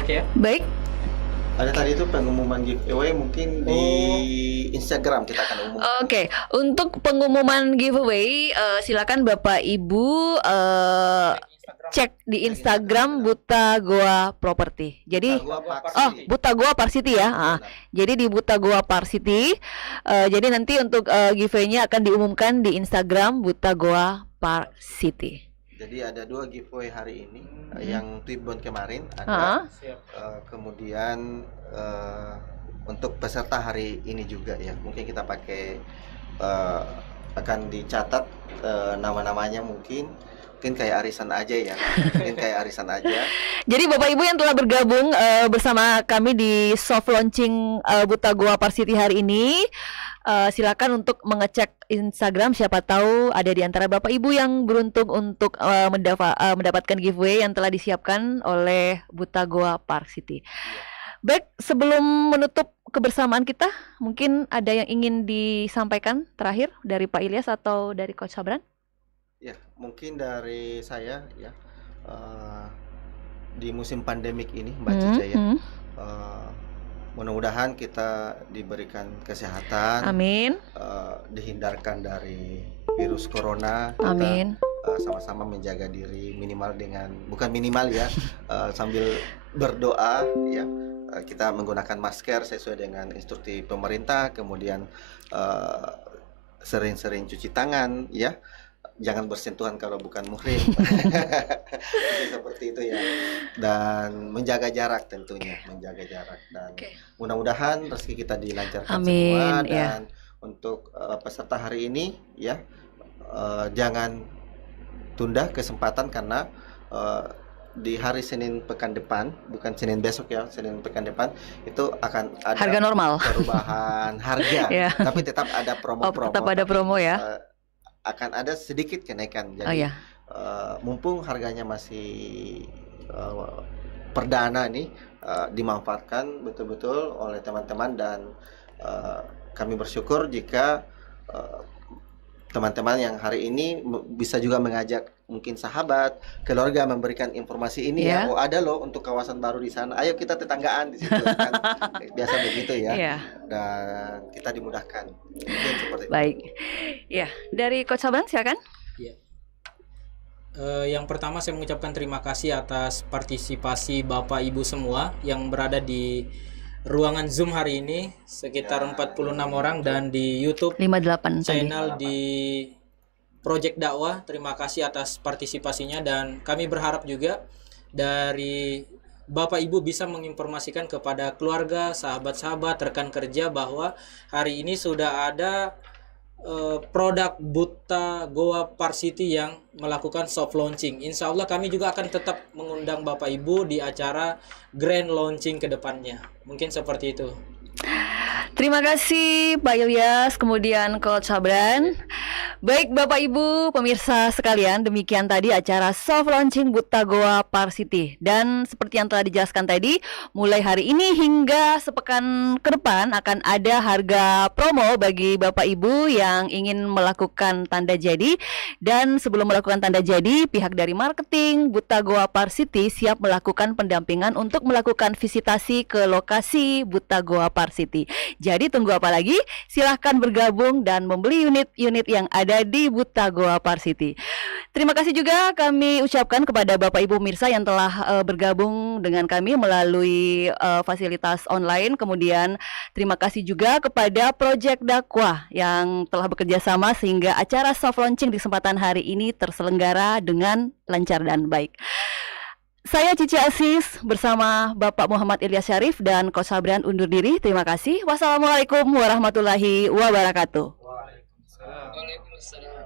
Oke ya. Baik. Ada tadi itu pengumuman giveaway mungkin di Instagram kita akan umumkan. Oke, untuk pengumuman giveaway silakan Bapak Ibu cek di Instagram Buta Goa Property. Jadi Buta Goa Park City ya. Jadi di Buta Goa Park City. Jadi nanti untuk giveaway-nya akan diumumkan di Instagram Buta Goa Park City. Jadi ada 2 giveaway hari ini. Yang Tweetbond kemarin ada. Kemudian untuk peserta hari ini juga ya. Mungkin kita pakai akan dicatat nama-namanya mungkin kayak arisan aja ya. Mungkin kayak arisan aja. Jadi Bapak Ibu yang telah bergabung bersama kami di soft launching Buta Goa Park City hari ini, silakan untuk mengecek Instagram, siapa tahu ada di antara Bapak Ibu yang beruntung untuk mendapatkan giveaway yang telah disiapkan oleh Buta Goa Park City. Baik, sebelum menutup kebersamaan kita, mungkin ada yang ingin disampaikan terakhir dari Pak Ilyas atau dari Coach Sabran? Ya, mungkin dari saya ya, di musim pandemik ini Mbak Cica ya, mudah-mudahan kita diberikan kesehatan, Amin. dihindarkan dari virus corona, Amin. kita sama-sama menjaga diri bukan minimal ya, sambil berdoa ya, kita menggunakan masker sesuai dengan instruksi pemerintah, kemudian sering-sering cuci tangan ya. Jangan bersentuhan kalau bukan muhrim. Seperti itu ya. Dan menjaga jarak tentunya, menjaga jarak, dan mudah-mudahan rezeki kita dilancarkan semua. Dan untuk peserta hari ini ya, jangan tunda kesempatan karena di hari Senin pekan depan, bukan Senin besok ya, Senin pekan depan itu akan ada harga normal, perubahan harga, tapi tetap ada promo-promo. Tetap ada promo ya. Akan ada sedikit kenaikan. Jadi mumpung harganya masih perdana nih, dimanfaatkan betul-betul oleh teman-teman, dan kami bersyukur jika teman-teman yang hari ini bisa juga mengajak mungkin sahabat, keluarga, memberikan informasi ini ya. Oh, ada loh untuk kawasan baru di sana. Ayo kita tetanggaan di situ kan. Biasa begitu ya. Dan kita dimudahkan. Mungkin seperti baik. Ya, dari Coach Sabran silakan. Ya. Yang pertama saya mengucapkan terima kasih atas partisipasi Bapak Ibu semua yang berada di ruangan Zoom hari ini, sekitar 46 orang, dan di YouTube 58 tadi. channel di Project Dakwah. Terima kasih atas partisipasinya, dan kami berharap juga dari Bapak Ibu bisa menginformasikan kepada keluarga, sahabat-sahabat, rekan kerja bahwa hari ini sudah ada produk Buta Goa Varsity yang melakukan soft launching. Insya Allah kami juga akan tetap mengundang Bapak Ibu di acara grand launching ke depannya. Mungkin seperti itu. Terima kasih Pak Ilyas, kemudian Coach Sabran. Baik Bapak Ibu pemirsa sekalian, demikian tadi acara soft launching Buta Goa Varsity. Dan seperti yang telah dijelaskan tadi, mulai hari ini hingga sepekan ke depan akan ada harga promo bagi Bapak Ibu yang ingin melakukan tanda jadi. Dan sebelum melakukan tanda jadi, pihak dari marketing Buta Goa Varsity siap melakukan pendampingan untuk melakukan visitasi ke lokasi Buta Goa Varsity. Jadi tunggu apa lagi? Silahkan bergabung dan membeli unit-unit yang ada di Buta Goa Varsity. Terima kasih juga kami ucapkan kepada Bapak Ibu pemirsa yang telah bergabung dengan kami melalui fasilitas online. Kemudian terima kasih juga kepada Project Dakwah yang telah bekerja sama sehingga acara soft launching di kesempatan hari ini terselenggara dengan lancar dan baik. Saya Cici Asis bersama Bapak Muhammad Ilyas Syarif dan Coach Sabran undur diri. Terima kasih. Wassalamualaikum warahmatullahi wabarakatuh. Waalaikumsalam.